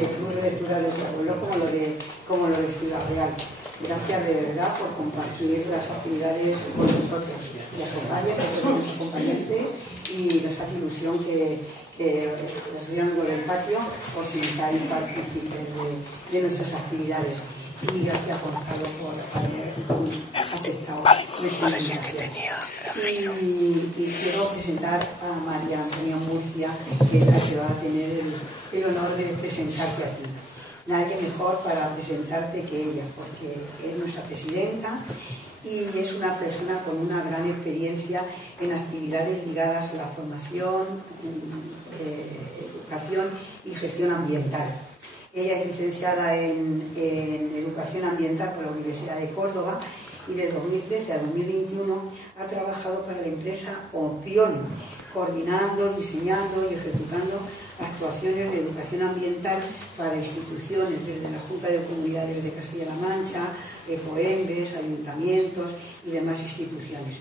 Club de Ciudad de Pueblo como lo de Ciudad Real. Gracias de verdad por compartir las actividades con nosotros. Y nos acompañaste y nos hace ilusión que los miembros del patio os sintáis partícipes de nuestras actividades. Y gracias, Gonzalo, por haber aceptado nuestra invitación. Y quiero presentar a María Antonia Murcia, que es la que va a tener el honor de presentarte aquí. Nadie mejor para presentarte que ella, porque es nuestra presidenta y es una persona con una gran experiencia en actividades ligadas a la formación, educación y gestión ambiental. Ella es licenciada en Educación Ambiental por la Universidad de Córdoba y de 2013 a 2021 ha trabajado para la empresa Opión, coordinando, diseñando y ejecutando actuaciones de educación ambiental para instituciones desde la Junta de Comunidades de Castilla-La Mancha, ECOEMBES, ayuntamientos y demás instituciones.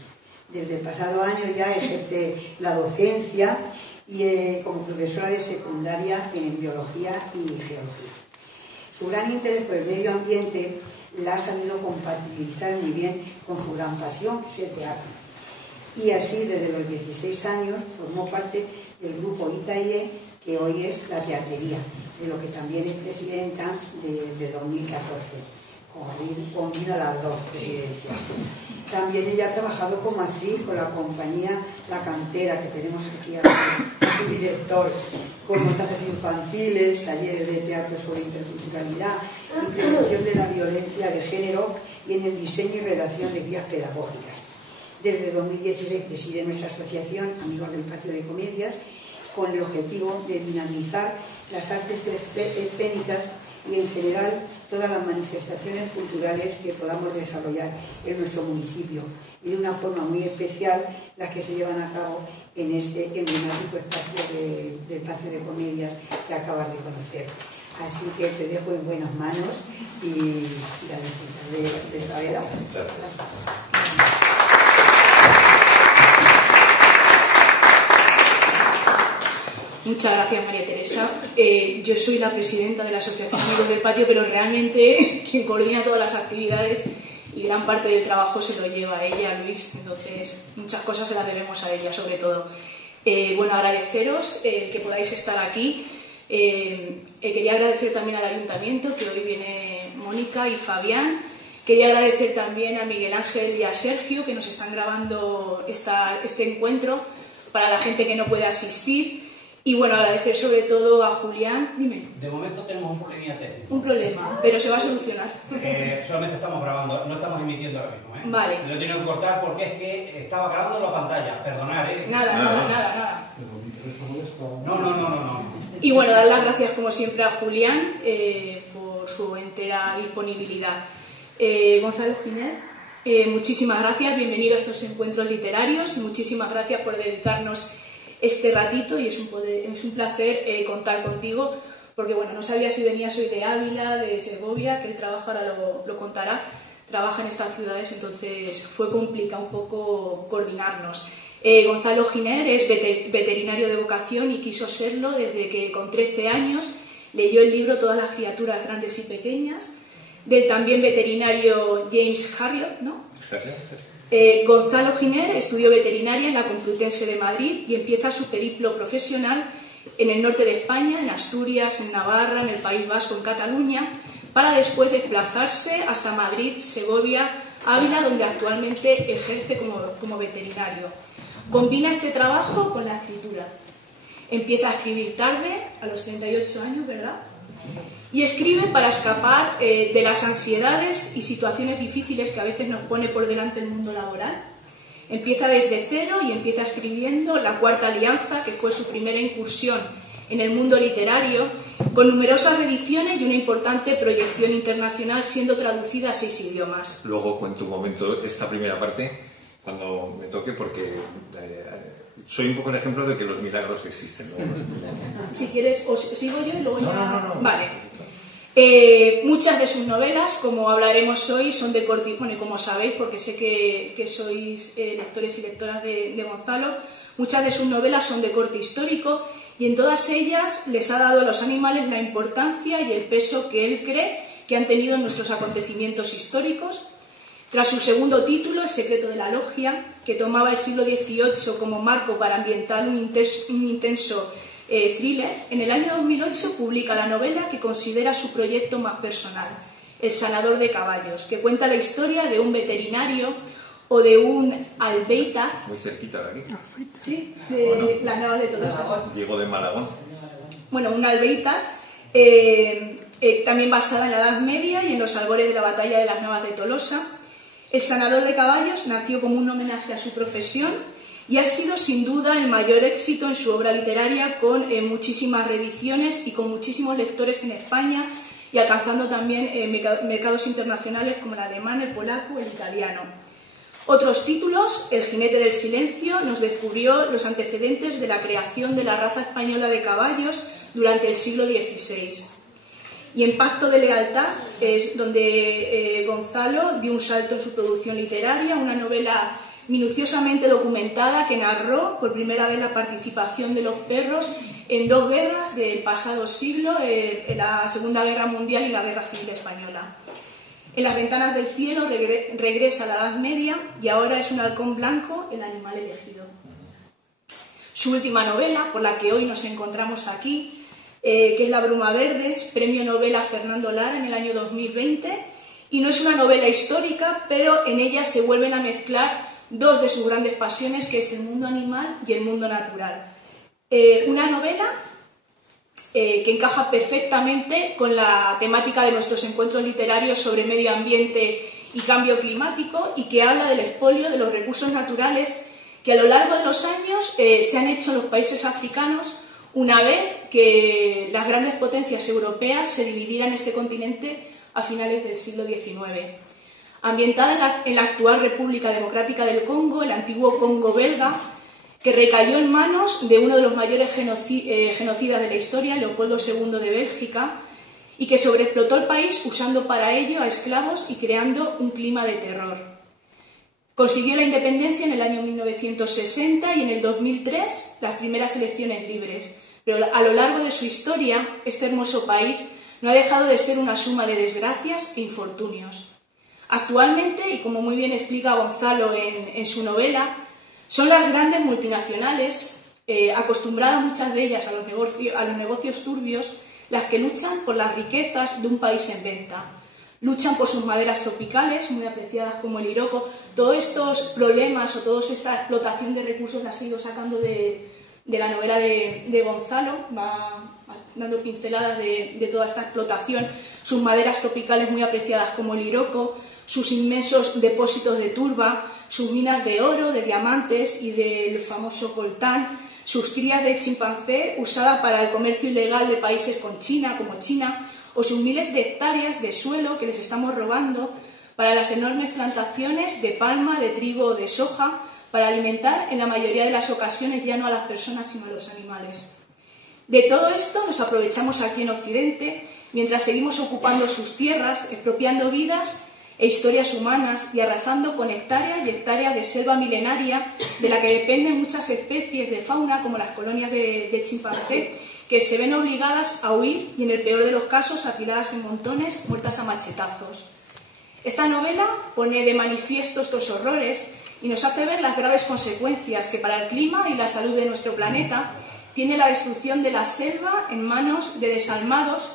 Desde el pasado año ya ejerce la docencia y como profesora de secundaria en biología y geología. Su gran interés por el medio ambiente la ha sabido compatibilizar muy bien con su gran pasión, que es el teatro. Y así, desde los 16 años, formó parte del grupo Itaie, que hoy es la Teatrería, de lo que también es presidenta de 2014. Combina las dos presidencias. También ella ha trabajado como actriz con la compañía La Cantera, que tenemos aquí a su director, con montajes infantiles, talleres de teatro sobre interculturalidad y prevención de la violencia de género y en el diseño y redacción de guías pedagógicas. Desde 2016 preside nuestra asociación Amigos del Patio de Comedias, con el objetivo de dinamizar las artes escénicas y en general todas las manifestaciones culturales que podamos desarrollar en nuestro municipio y de una forma muy especial las que se llevan a cabo en este emblemático espacio del Patio de Comedias que acabas de conocer. Así que te dejo en buenas manos y la disfrutar de esta vela. Muchas gracias, María Teresa. Yo soy la presidenta de la Asociación Amigos del Patio, pero realmente quien coordina todas las actividades y gran parte del trabajo se lo lleva ella, Luis. Entonces, muchas cosas se las debemos a ella, sobre todo. Bueno, agradeceros que podáis estar aquí. Quería agradecer también al Ayuntamiento, que hoy viene Mónica y Fabián. Quería agradecer también a Miguel Ángel y a Sergio, que nos están grabando este encuentro para la gente que no puede asistir. Y bueno, agradecer sobre todo a Julián. Dime. De momento tenemos un problemilla técnico. Un problema, pero se va a solucionar. Solamente estamos grabando, no estamos emitiendo ahora mismo. Vale. Lo tengo que cortar porque es que estaba grabando la pantalla. Perdonad, Nada. No. Y bueno, dar las gracias como siempre a Julián por su entera disponibilidad. Gonzalo Giner, muchísimas gracias, bienvenido a estos encuentros literarios. Muchísimas gracias por dedicarnos este ratito y es un placer contar contigo, porque bueno, no sabía si venías hoy de Ávila, de Segovia, que el trabajo ahora lo contará, trabaja en estas ciudades, entonces fue complicado un poco coordinarnos. Gonzalo Giner es veterinario de vocación y quiso serlo desde que con 13 años leyó el libro Todas las criaturas grandes y pequeñas, del también veterinario James Harriot, ¿no? Gonzalo Giner estudió veterinaria en la Complutense de Madrid y empieza su periplo profesional en el norte de España, en Asturias, en Navarra, en el País Vasco, en Cataluña, para después desplazarse hasta Madrid, Segovia, Ávila, donde actualmente ejerce como veterinario. Combina este trabajo con la escritura. Empieza a escribir tarde, a los 38 años, ¿verdad? Y escribe para escapar de las ansiedades y situaciones difíciles que a veces nos pone por delante el mundo laboral. Empieza desde cero y empieza escribiendo La Cuarta Alianza, que fue su primera incursión en el mundo literario, con numerosas reediciones y una importante proyección internacional, siendo traducida a 6 idiomas. Luego cuento un momento esta primera parte, cuando me toque, porque soy un poco el ejemplo de que los milagros existen, ¿no? Si quieres, os sigo yo y luego ya... No. Vale. Muchas de sus novelas, como hablaremos hoy, son de corte, bueno, y como sabéis, porque sé que sois lectores y lectoras de Gonzalo, muchas de sus novelas son de corte histórico y en todas ellas les ha dado a los animales la importancia y el peso que él cree que han tenido en nuestros acontecimientos históricos. Tras su segundo título, El secreto de la logia, que tomaba el siglo XVIII como marco para ambientar un intenso thriller, en el año 2008 publica la novela que considera su proyecto más personal, El sanador de caballos, que cuenta la historia de un veterinario o de un albeitar. Muy cerquita de aquí. Sí, de las Navas de Tolosa. Llego de Malagón. Bueno, un albeitar, también basada en la Edad Media y en los albores de la batalla de las Navas de Tolosa. El sanador de caballos nació como un homenaje a su profesión y ha sido sin duda el mayor éxito en su obra literaria, con muchísimas reediciones y con muchísimos lectores en España y alcanzando también mercados internacionales como el alemán, el polaco, el italiano. Otros títulos: El jinete del silencio nos descubrió los antecedentes de la creación de la raza española de caballos durante el siglo XVI. Y en Pacto de lealtad es donde Gonzalo dio un salto en su producción literaria, una novela minuciosamente documentada que narró por primera vez la participación de los perros en dos guerras del pasado siglo, en la Segunda Guerra Mundial y la Guerra Civil Española. En Las ventanas del cielo regresa a la Edad Media y ahora es un halcón blanco, el animal elegido. Su última novela, por la que hoy nos encontramos aquí, que es La bruma verde, premio novela Fernando Lara en el año 2020, y no es una novela histórica, pero en ella se vuelven a mezclar dos de sus grandes pasiones, que es el mundo animal y el mundo natural. Una novela que encaja perfectamente con la temática de nuestros encuentros literarios sobre medio ambiente y cambio climático, y que habla del expolio de los recursos naturales que a lo largo de los años se han hecho en los países africanos, una vez que las grandes potencias europeas se dividieran este continente a finales del siglo XIX. Ambientada en la actual República Democrática del Congo, el antiguo Congo belga, que recayó en manos de uno de los mayores genocidas de la historia, Leopoldo II de Bélgica, y que sobreexplotó el país usando para ello a esclavos y creando un clima de terror. Consiguió la independencia en el año 1960 y en el 2003 las primeras elecciones libres, pero a lo largo de su historia este hermoso país no ha dejado de ser una suma de desgracias e infortunios. Actualmente, y como muy bien explica Gonzalo en su novela, son las grandes multinacionales, acostumbradas muchas de ellas a los negocios turbios, las que luchan por las riquezas de un país en venta. Luchan por sus maderas tropicales, muy apreciadas como el hiroco. Todos estos problemas o toda esta explotación de recursos las he ido sacando de la novela de Gonzalo, va dando pinceladas de toda esta explotación. Sus maderas tropicales muy apreciadas como el hiroco, sus inmensos depósitos de turba, sus minas de oro, de diamantes y del famoso coltán, sus crías de chimpancé usada para el comercio ilegal de países con China, como China, o sus miles de hectáreas de suelo que les estamos robando para las enormes plantaciones de palma, de trigo o de soja, para alimentar en la mayoría de las ocasiones ya no a las personas sino a los animales. De todo esto nos aprovechamos aquí en Occidente, mientras seguimos ocupando sus tierras, expropiando vidas e historias humanas y arrasando con hectáreas y hectáreas de selva milenaria de la que dependen muchas especies de fauna, como las colonias de chimpancé, que se ven obligadas a huir y, en el peor de los casos, apiladas en montones, muertas a machetazos. Esta novela pone de manifiesto estos horrores y nos hace ver las graves consecuencias que para el clima y la salud de nuestro planeta tiene la destrucción de la selva en manos de desalmados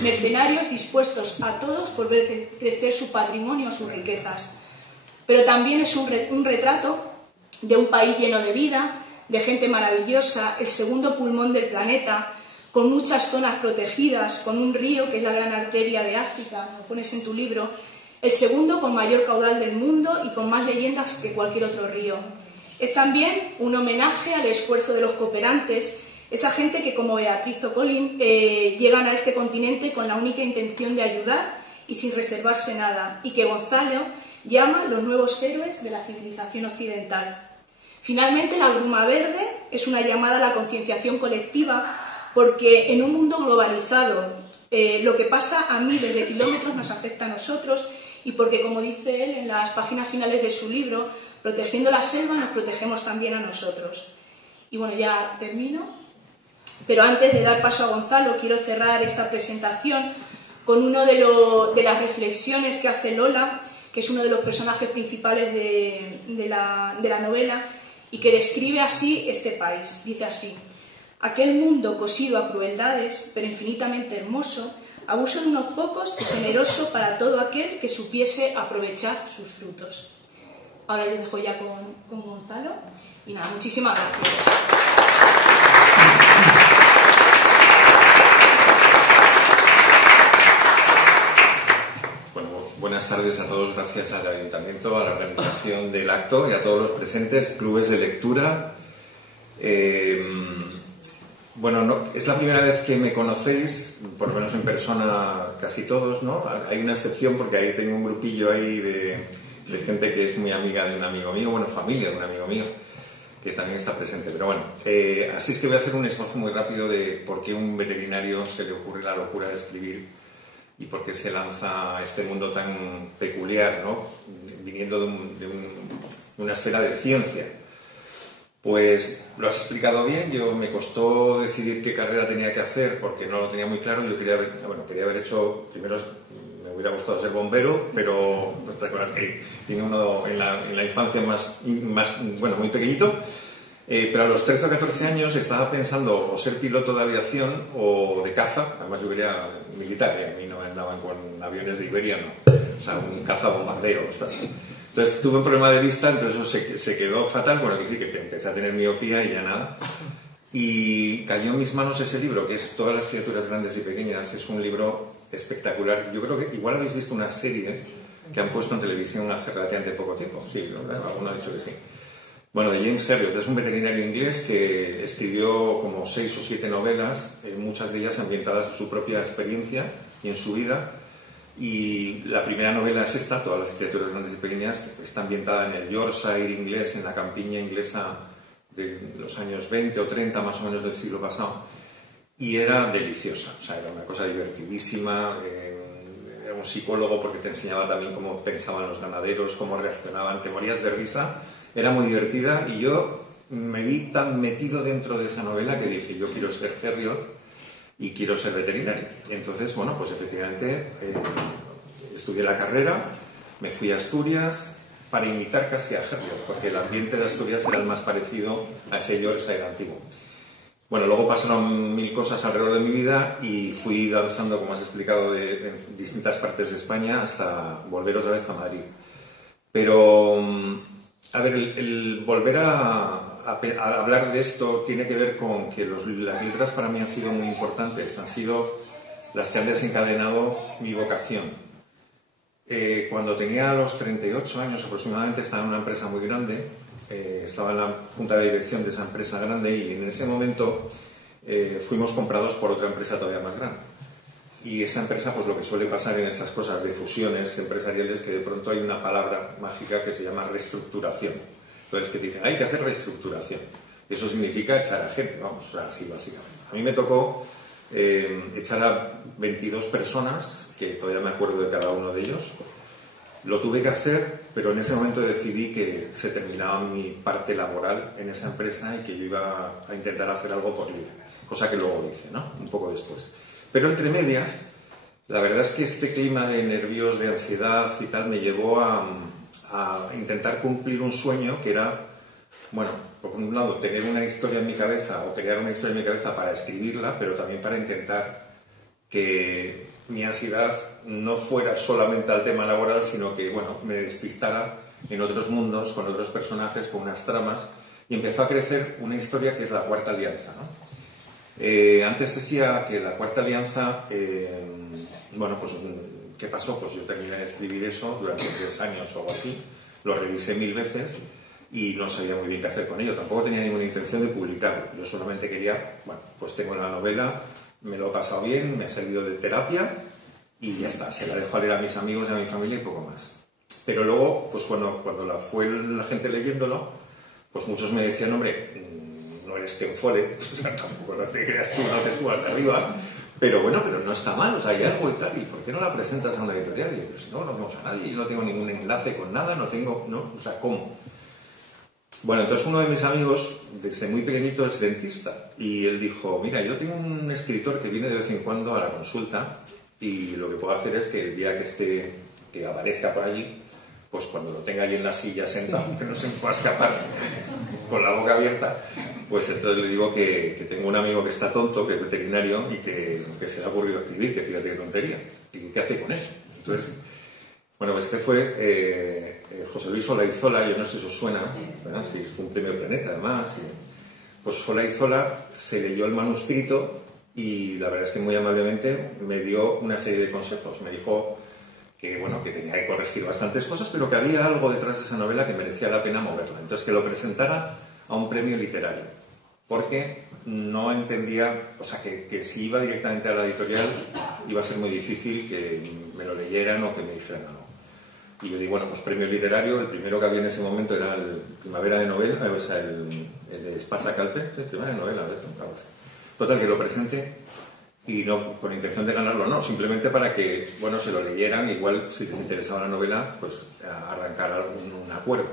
mercenarios dispuestos a todos por ver crecer su patrimonio o sus riquezas. Pero también es un retrato de un país lleno de vida, de gente maravillosa, el segundo pulmón del planeta, con muchas zonas protegidas, con un río que es la gran arteria de África, lo pones en tu libro, el segundo con mayor caudal del mundo y con más leyendas que cualquier otro río. Es también un homenaje al esfuerzo de los cooperantes, esa gente que, como Beatriz o Colin, llegan a este continente con la única intención de ayudar y sin reservarse nada, y que Gonzalo llama los nuevos héroes de la civilización occidental. Finalmente, La bruma verde es una llamada a la concienciación colectiva, porque en un mundo globalizado, lo que pasa a miles de kilómetros nos afecta a nosotros y porque, como dice él en las páginas finales de su libro, protegiendo la selva nos protegemos también a nosotros. Y bueno, ya termino. Pero antes de dar paso a Gonzalo, quiero cerrar esta presentación con una de las reflexiones que hace Lola, que es uno de los personajes principales de la novela, y que describe así este país. Dice así: aquel mundo cosido a crueldades, pero infinitamente hermoso, abuso de unos pocos y generoso para todo aquel que supiese aprovechar sus frutos. Ahora yo dejo ya con Gonzalo. Y nada, muchísimas gracias. Buenas tardes a todos, gracias al Ayuntamiento, a la organización del acto y a todos los presentes, clubes de lectura. Bueno, es la primera vez que me conocéis, por lo menos en persona casi todos, ¿no? Hay una excepción porque ahí tengo un grupillo ahí de gente que es muy amiga de un amigo mío, bueno, familia de un amigo mío, que también está presente. Pero bueno, así es que voy a hacer un esbozo muy rápido de por qué a un veterinario se le ocurre la locura de escribir y por qué se lanza a este mundo tan peculiar, ¿no? Viniendo de una esfera de ciencia. Pues lo has explicado bien. Yo me costó decidir qué carrera tenía que hacer porque no lo tenía muy claro. Yo quería haber hecho, primero me hubiera gustado ser bombero, pero otra cosa es que tiene uno en la infancia más muy pequeñito. Pero a los 13 o 14 años estaba pensando o ser piloto de aviación o de caza. Además yo quería militar, y a mí no me andaban con aviones de Iberia, no. O sea, un caza bombardero, así. Entonces tuve un problema de vista, entonces eso se quedó fatal, bueno, que empecé a tener miopía y ya nada. Y cayó en mis manos ese libro, que es Todas las criaturas grandes y pequeñas. Es un libro espectacular. Yo creo que igual habéis visto una serie que han puesto en televisión hace relativamente poco tiempo. Sí, alguno ha dicho que sí. Bueno, de James Herriot, es un veterinario inglés que escribió como 6 o 7 novelas, muchas de ellas ambientadas en su propia experiencia y en su vida. Y la primera novela es esta, Todas las criaturas grandes y pequeñas, está ambientada en el Yorkshire inglés, en la campiña inglesa de los años 20 o 30 más o menos del siglo pasado. Y era deliciosa, o sea, era una cosa divertidísima. Era un psicólogo porque te enseñaba también cómo pensaban los ganaderos, cómo reaccionaban, te morías de risa. Era muy divertida y yo me vi tan metido dentro de esa novela que dije, yo quiero ser Herriot y quiero ser veterinario. Y entonces, bueno, pues efectivamente estudié la carrera, me fui a Asturias para imitar casi a Herriot, porque el ambiente de Asturias era el más parecido a ese Yorkshire antiguo. Bueno, luego pasaron 1000 cosas alrededor de mi vida y fui danzando, como has explicado, en distintas partes de España hasta volver otra vez a Madrid. Pero, a ver, el volver a hablar de esto tiene que ver con que las letras para mí han sido muy importantes, han sido las que han desencadenado mi vocación. Cuando tenía los 38 años aproximadamente estaba en una empresa muy grande, estaba en la junta de dirección de esa empresa grande y en ese momento fuimos comprados por otra empresa todavía más grande. Y esa empresa, pues lo que suele pasar en estas cosas de fusiones empresariales, que de pronto hay una palabra mágica que se llama reestructuración. Entonces, que te dicen, hay que hacer reestructuración. Eso significa echar a gente, vamos, así básicamente. A mí me tocó echar a 22 personas, que todavía me acuerdo de cada uno de ellos. Lo tuve que hacer, pero en ese momento decidí que se terminaba mi parte laboral en esa empresa y que yo iba a intentar hacer algo por libre. Cosa que luego hice, ¿no? Un poco después. Pero entre medias, la verdad es que este clima de nervios, de ansiedad y tal, me llevó a intentar cumplir un sueño que era, bueno, por un lado, tener una historia en mi cabeza o crear una historia en mi cabeza para escribirla, pero también para intentar que mi ansiedad no fuera solamente al tema laboral, sino que, bueno, me despistara en otros mundos, con otros personajes, con unas tramas, y empezó a crecer una historia que es la Cuarta Alianza, ¿no? Antes decía que la Cuarta Alianza, bueno, pues ¿qué pasó? Pues yo terminé de escribir eso durante 3 años o algo así, lo revisé 1000 veces y no sabía muy bien qué hacer con ello, tampoco tenía ninguna intención de publicarlo, yo solamente quería, bueno, pues tengo la novela, me lo he pasado bien, me he salido de terapia y ya está, se la dejo a leer a mis amigos y a mi familia y poco más. Pero luego, pues cuando fue la gente leyéndolo, pues muchos me decían, hombre, no eres Ken Follett, o sea, tampoco te creas tú, no te subas arriba, Pero bueno, pero no está mal, o sea, hay algo y tal, ¿y por qué no la presentas a una editorial? Y yo, pero si no conocemos a nadie, yo no tengo ningún enlace con nada, no tengo, ¿no? O sea, ¿cómo? Bueno, entonces uno de mis amigos, desde muy pequeñito, es dentista, y él dijo, mira, yo tengo un escritor que viene de vez en cuando a la consulta, y lo que puedo hacer es que el día que aparezca por allí, pues cuando lo tenga allí en la silla sentado, que no se me pueda escapar con la boca abierta, pues entonces le digo que tengo un amigo que está tonto, que es veterinario, y que se le ha ocurrido escribir, que fíjate qué tontería, y ¿qué hace con eso? Entonces, bueno, pues este fue José Luis Olaizola, yo no sé si os suena, ¿verdad? Sí, fue un premio Planeta además, pues Olaizola se leyó el manuscrito y la verdad es que muy amablemente me dio una serie de consejos, me dijo que bueno, que tenía que corregir bastantes cosas, pero que había algo detrás de esa novela que merecía la pena moverla. Entonces, que lo presentara a un premio literario, porque no entendía, o sea, que si iba directamente a la editorial iba a ser muy difícil que me lo leyeran o que me dijeran algo. Y yo digo, bueno, pues premio literario, el primero que había en ese momento era el Primavera de Novela, o sea, el de Espasa Calpe, Primavera de Novela, ¿ves? Algo así. Total, que lo presente y no con intención de ganarlo, no, simplemente para que, bueno, se lo leyeran, igual si les interesaba la novela, pues arrancar un acuerdo.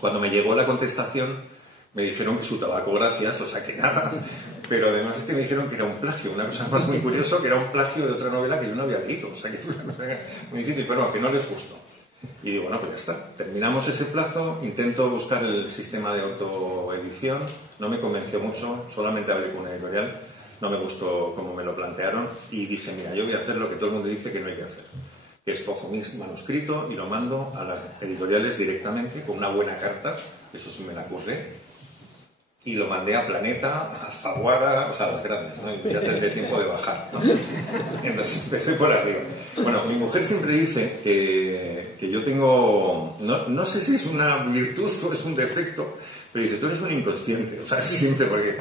Cuando me llegó la contestación, me dijeron que su tabaco, gracias, o sea que nada, pero además es que me dijeron que era un plagio, una cosa más muy curiosa, que era un plagio de otra novela que yo no había leído, o sea que muy difícil, pero no, que no les gustó. Y digo, bueno, pues ya está, terminamos ese plazo, intento buscar el sistema de autoedición, no me convenció mucho, solamente hablé con una editorial, no me gustó cómo me lo plantearon y dije, mira, yo voy a hacer lo que todo el mundo dice que no hay que hacer, que escojo mi manuscrito y lo mando a las editoriales directamente con una buena carta, eso sí me la curré, y lo mandé a Planeta, a Alfaguara, o sea, a las grandes, ¿no? Y ya tendré tiempo de bajar, ¿no? Entonces empecé por arriba. Bueno, mi mujer siempre dice que yo tengo, no sé si es una virtud o es un defecto, pero dice, tú eres un inconsciente, o sea, siempre, porque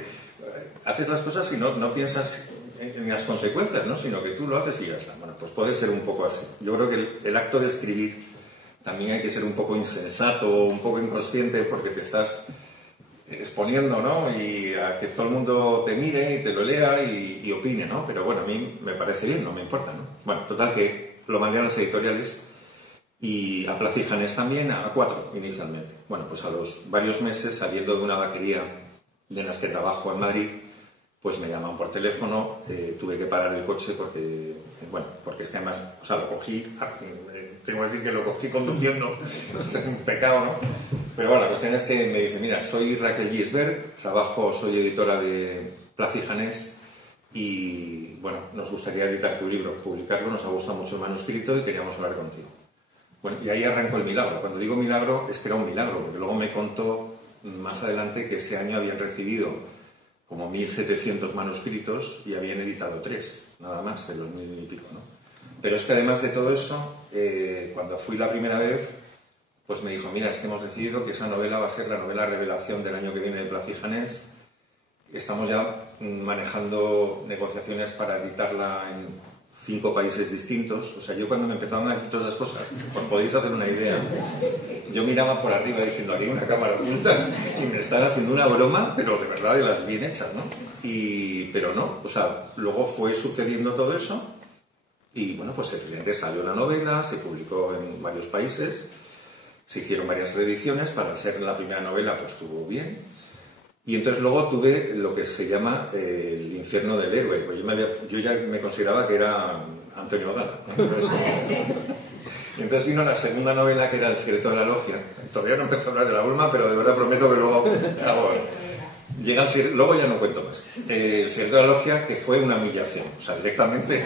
haces las cosas y no piensas en las consecuencias, ¿no? Sino que tú lo haces y ya está. Bueno, pues puede ser un poco así. Yo creo que el acto de escribir también hay que ser un poco insensato, un poco inconsciente, porque te estás exponiendo, ¿no? Y a que todo el mundo te mire y te lo lea y opine, ¿no? Pero bueno, a mí me parece bien, no me importa, ¿no? Bueno, total que lo mandé a las editoriales y a Plaza y Janés también, a 4 inicialmente. Bueno, pues a los varios meses, saliendo de una vaquería de las que trabajo en Madrid, pues me llaman por teléfono, tuve que parar el coche porque, bueno, porque es que además, o sea, lo cogí, tengo que decir que lo cogí conduciendo, es un pecado, ¿no? Pero bueno, la cuestión es que me dice, mira, soy Raquel Gisbert, soy editora de Plaza y Janés y, bueno, nos gustaría editar tu libro, publicarlo, nos ha gustado mucho el manuscrito y queríamos hablar contigo. Bueno, y ahí arrancó el milagro. Cuando digo milagro, es que era un milagro, porque luego me contó más adelante que ese año habían recibido como 1.700 manuscritos y habían editado 3, nada más, de los 1.000 y pico, ¿no? Pero es que además de todo eso, cuando fui la primera vez, pues me dijo, mira, es que hemos decidido que esa novela va a ser la novela revelación del año que viene de Plaza y Janés. Estamos ya manejando negociaciones para editarla en 5 países distintos. O sea, yo cuando me empezaban a decir todas esas cosas, os podéis hacer una idea. Yo miraba por arriba diciendo, aquí hay una cámara oculta y me están haciendo una broma, pero de verdad de las bien hechas, ¿no? Pero no, o sea, luego fue sucediendo todo eso y, bueno, pues evidentemente salió la novela, se publicó en varios países, se hicieron varias reediciones, para ser la primera novela pues estuvo bien. Y entonces luego tuve lo que se llama el infierno del héroe, pues yo ya me consideraba que era Antonio Gala. Y entonces vino la segunda novela, que era El secreto de la logia. Todavía no empezó a hablar de la Ulma, pero de verdad prometo que luego hago. Luego ya no cuento más. El secreto de la logia, que fue una humillación, o sea, directamente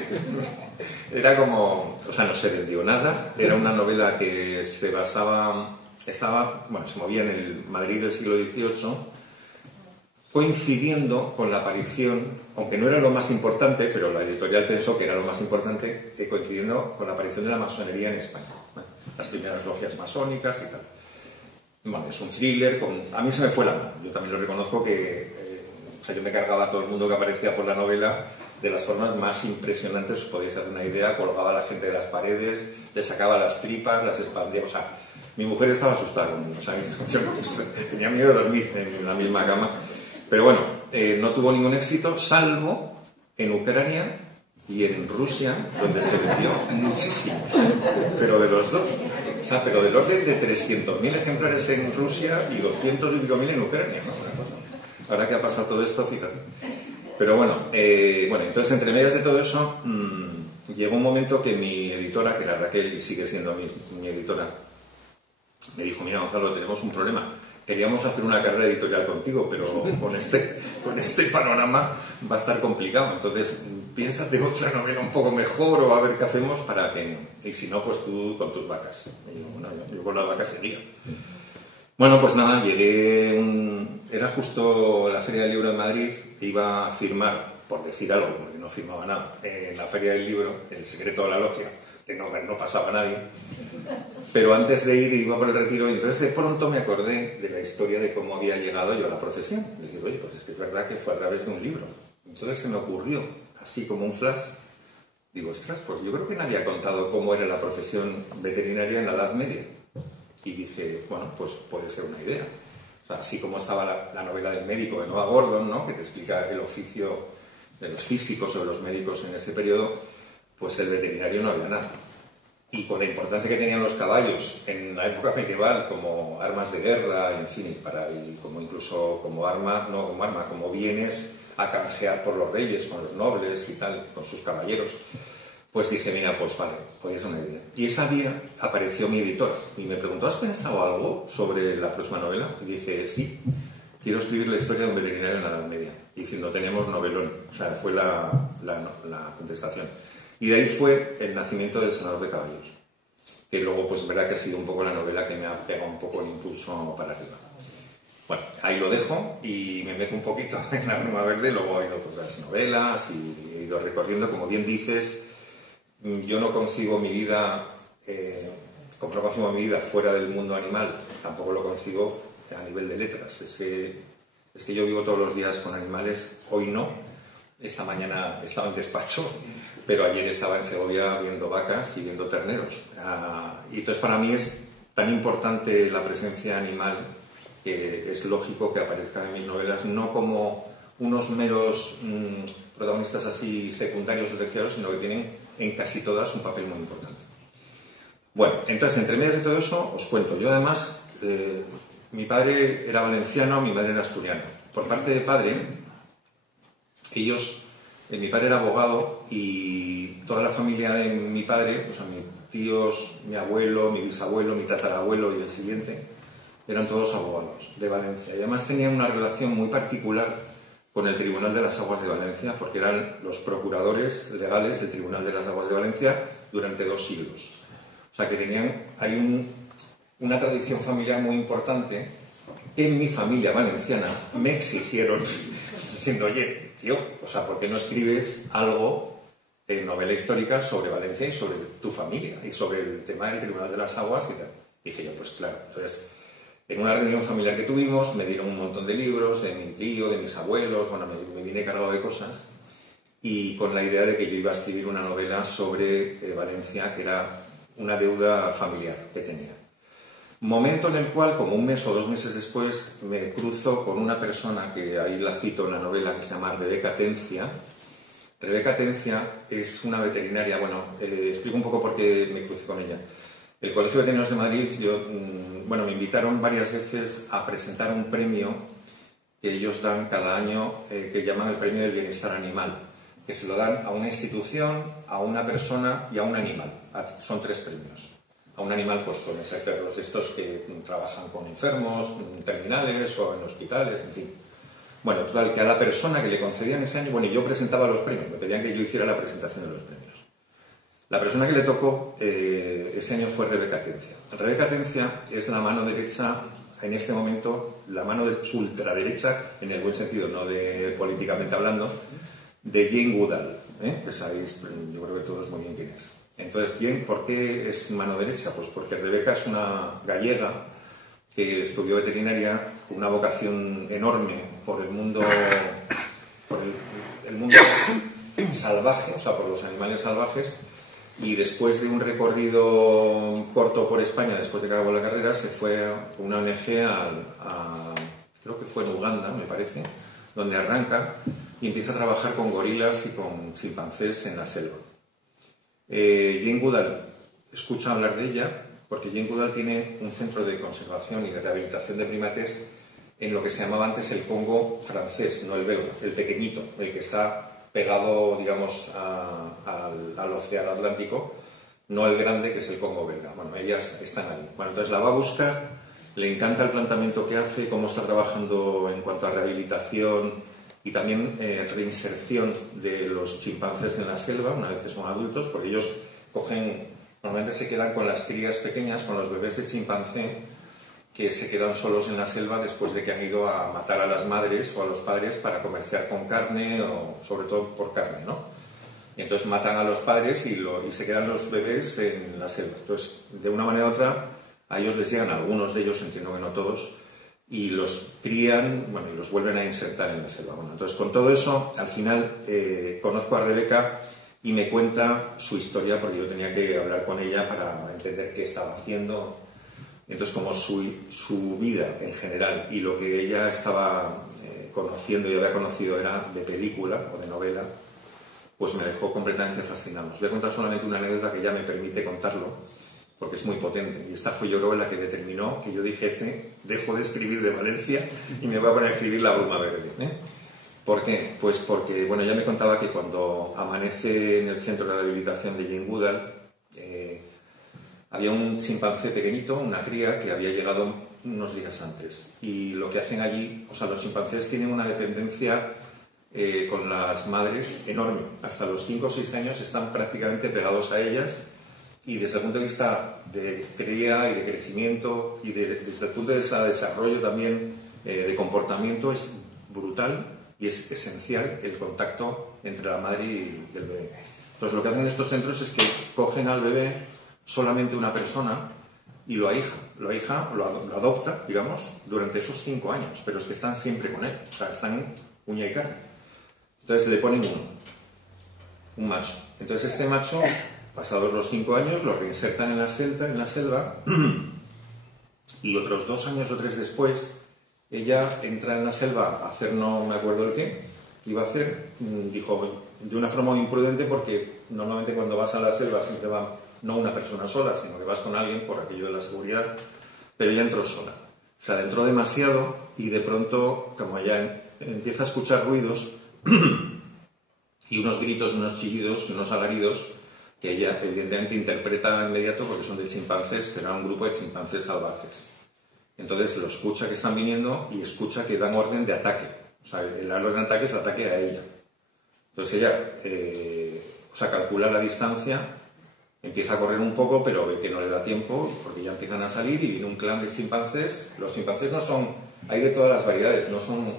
era como, o sea, no se vendió nada. Era una novela que se basaba, se movía en el Madrid del siglo XVIII, coincidiendo con la aparición, aunque no era lo más importante, pero la editorial pensó que era lo más importante, coincidiendo con la aparición de la masonería en España. Bueno, las primeras logias masónicas y tal. Bueno, es un thriller, a mí se me fue la mano. Yo también lo reconozco que yo me cargaba a todo el mundo que aparecía por la novela de las formas más impresionantes, os podéis hacer una idea, colgaba a la gente de las paredes, le sacaba las tripas, las expandía, o sea, mi mujer estaba asustada conmigo, o sea, tenía miedo de dormir en la misma cama. Pero bueno, no tuvo ningún éxito, salvo en Ucrania y en Rusia, donde se vendió muchísimo, pero de los dos. O sea, pero del orden de 300.000 ejemplares en Rusia y 200 y pico mil en Ucrania, ¿no? Ahora que ha pasado todo esto, fíjate. Pero bueno, entonces entre medias de todo eso, llegó un momento que mi editora, que era Raquel y sigue siendo mi editora, me dijo: mira, Gonzalo, tenemos un problema. Queríamos hacer una carrera editorial contigo, pero con este panorama va a estar complicado. Entonces, piénsate otra novela un poco mejor o a ver qué hacemos para que... Y si no, pues tú con tus vacas. Y yo, bueno, yo con las vacas seguía. Bueno, pues nada, era justo la Feria del Libro de Madrid, iba a firmar, por decir algo, porque no firmaba nada, en la Feria del Libro, El secreto de la logia, que no pasaba nadie. Pero antes de ir iba por el retiro y entonces de pronto me acordé de la historia de cómo había llegado yo a la profesión. Y dije, oye, pues es que es verdad que fue a través de un libro. Entonces se me ocurrió, así como un flash, digo, ostras, pues yo creo que nadie ha contado cómo era la profesión veterinaria en la Edad Media. Y dije, bueno, pues puede ser una idea. O sea, así como estaba la novela del médico de Noah Gordon, ¿no?, que te explica el oficio de los físicos o de los médicos en ese periodo, pues el veterinario no había nada. Y con la importancia que tenían los caballos en la época medieval como armas de guerra, en fin, y como incluso como bienes a canjear por los reyes, con los nobles y tal, con sus caballeros, pues dije, mira, pues vale, podría ser una idea. Y ese día apareció mi editora y me preguntó, ¿has pensado algo sobre la próxima novela? Y dije, sí, quiero escribir la historia de un veterinario en la Edad Media. Y diciendo, tenemos novelón. O sea, fue la contestación. Y de ahí fue el nacimiento del Sanador de Caballos, que luego, pues, verdad que ha sido un poco la novela que me ha pegado un poco el impulso para arriba. Bueno, ahí lo dejo y me meto un poquito en la Bruma Verde, luego he ido por las novelas y he ido recorriendo, como bien dices, yo no concibo mi vida, como no concibo mi vida fuera del mundo animal, tampoco lo concibo a nivel de letras. Es que yo vivo todos los días con animales, hoy no, esta mañana estaba en el despacho, pero ayer estaba en Segovia viendo vacas y viendo terneros. Y entonces para mí es tan importante la presencia animal que es lógico que aparezca en mis novelas, no como unos meros protagonistas así secundarios o terciarios, sino que tienen en casi todas un papel muy importante. Bueno, entonces entre medias de todo eso os cuento. Yo además, mi padre era valenciano, mi madre era asturiana. Por parte de padre, mi padre era abogado y toda la familia de mi padre, o sea, mis tíos, mi abuelo, mi bisabuelo, mi tatarabuelo y el siguiente, eran todos abogados de Valencia. Y además tenían una relación muy particular con el Tribunal de las Aguas de Valencia, porque eran los procuradores legales del Tribunal de las Aguas de Valencia durante 2 siglos. O sea, que hay una tradición familiar muy importante que en mi familia valenciana me exigieron, diciendo, oye, tío, o sea, ¿por qué no escribes algo en novela histórica sobre Valencia y sobre tu familia y sobre el tema del Tribunal de las Aguas y tal? Dije yo, pues claro. Entonces, en una reunión familiar que tuvimos, me dieron un montón de libros de mi tío, de mis abuelos, bueno, me vine cargado de cosas y con la idea de que yo iba a escribir una novela sobre Valencia, que era una deuda familiar que tenía. Momento en el cual, como 1 mes o 2 meses después, me cruzo con una persona que ahí la cito en la novela, que se llama Rebeca Tencia. Rebeca Tencia es una veterinaria, explico un poco por qué me crucé con ella. El Colegio de Veterinarios de Madrid, me invitaron varias veces a presentar un premio que ellos dan cada año, que llaman el Premio del Bienestar Animal, que se lo dan a una institución, a una persona y a un animal. Son 3 premios. A un animal, pues suelen ser perros de estos que trabajan con enfermos, terminales o en hospitales, en fin. Bueno, total, que a la persona que le concedían ese año, yo presentaba los premios, me pedían que yo hiciera la presentación de los premios. La persona que le tocó ese año fue Rebeca Tencia. Rebeca Tencia es la mano derecha, en este momento, la mano de su ultraderecha, en el buen sentido, no de políticamente hablando, de Jane Goodall, que sabéis, yo creo que todos muy bien quién es. Entonces, Jane, ¿por qué es mano derecha? Pues porque Rebeca es una gallega que estudió veterinaria con una vocación enorme por el mundo, el mundo salvaje, o sea, por los animales salvajes. Y después de un recorrido corto por España, después de que acabó la carrera, se fue con una ONG creo que fue en Uganda, me parece, donde arranca y empieza a trabajar con gorilas y con chimpancés en la selva. Jane Goodall escucha hablar de ella porque Jane Goodall tiene un centro de conservación y de rehabilitación de primates en lo que se llamaba antes el Congo francés, no el belga, el pequeñito, el que está pegado, digamos, al océano Atlántico, no el grande, que es el Congo belga. Bueno, ellas están ahí. Bueno, entonces la va a buscar, le encanta el planteamiento que hace, cómo está trabajando en cuanto a rehabilitación y también reinserción de los chimpancés en la selva, una vez que son adultos, porque ellos normalmente se quedan con las crías pequeñas, con los bebés de chimpancé, que se quedan solos en la selva después de que han ido a matar a las madres o a los padres para comerciar con carne o sobre todo por carne, ¿no? Y entonces matan a los padres y se quedan los bebés en la selva. Entonces, de una manera u otra, a ellos les llegan, algunos de ellos, entiendo que no todos, y los crían, bueno, y los vuelven a insertar en la selva. Bueno, entonces, con todo eso, al final conozco a Rebeca y me cuenta su historia, porque yo tenía que hablar con ella para entender qué estaba haciendo. Entonces, como su vida en general y lo que ella estaba conociendo y había conocido era de película o de novela, pues me dejó completamente fascinado. Os voy a contar solamente una anécdota que ya me permite contarlo, porque es muy potente. Y esta fue, yo creo, la que determinó que yo dijese, dejo de escribir de Valencia y me voy a poner a escribir La Bruma Verde. ¿Por qué? Pues porque, bueno, ya me contaba que cuando amanece en el centro de rehabilitación de Jane Goodall, había un chimpancé pequeñito, una cría, que había llegado unos días antes. Y lo que hacen allí, o sea, los chimpancés tienen una dependencia con las madres enorme. Hasta los 5 o 6 años están prácticamente pegados a ellas y desde el punto de vista de cría y de crecimiento y desde el punto de vista de desarrollo también de comportamiento es brutal y es esencial el contacto entre la madre y el bebé. Entonces lo que hacen estos centros es que cogen al bebé solamente una persona y lo adopta, digamos, durante esos 5 años, pero es que están siempre con él, o sea, están uña y carne. Entonces le ponen un macho. Entonces este macho, pasados los 5 años, lo reinsertan en la selva y otros 2 años o 3 después, ella entra en la selva a hacer no me acuerdo el qué iba a hacer, dijo, de una forma muy imprudente, porque normalmente cuando vas a la selva siempre va no una persona sola, sino que vas con alguien por aquello de la seguridad, pero ella entró sola. Se adentró demasiado y de pronto, como ella empieza a escuchar ruidos y unos gritos, unos chillidos, unos alaridos, que ella evidentemente interpreta de inmediato porque son de chimpancés, que era un grupo de chimpancés salvajes. Entonces lo escucha que están viniendo y escucha que dan orden de ataque. O sea, el orden de ataque es ataque a ella. Entonces ella calcula la distancia, empieza a correr un poco, pero ve que no le da tiempo, porque ya empiezan a salir y viene un clan de chimpancés. Los chimpancés no son, hay de todas las variedades, no son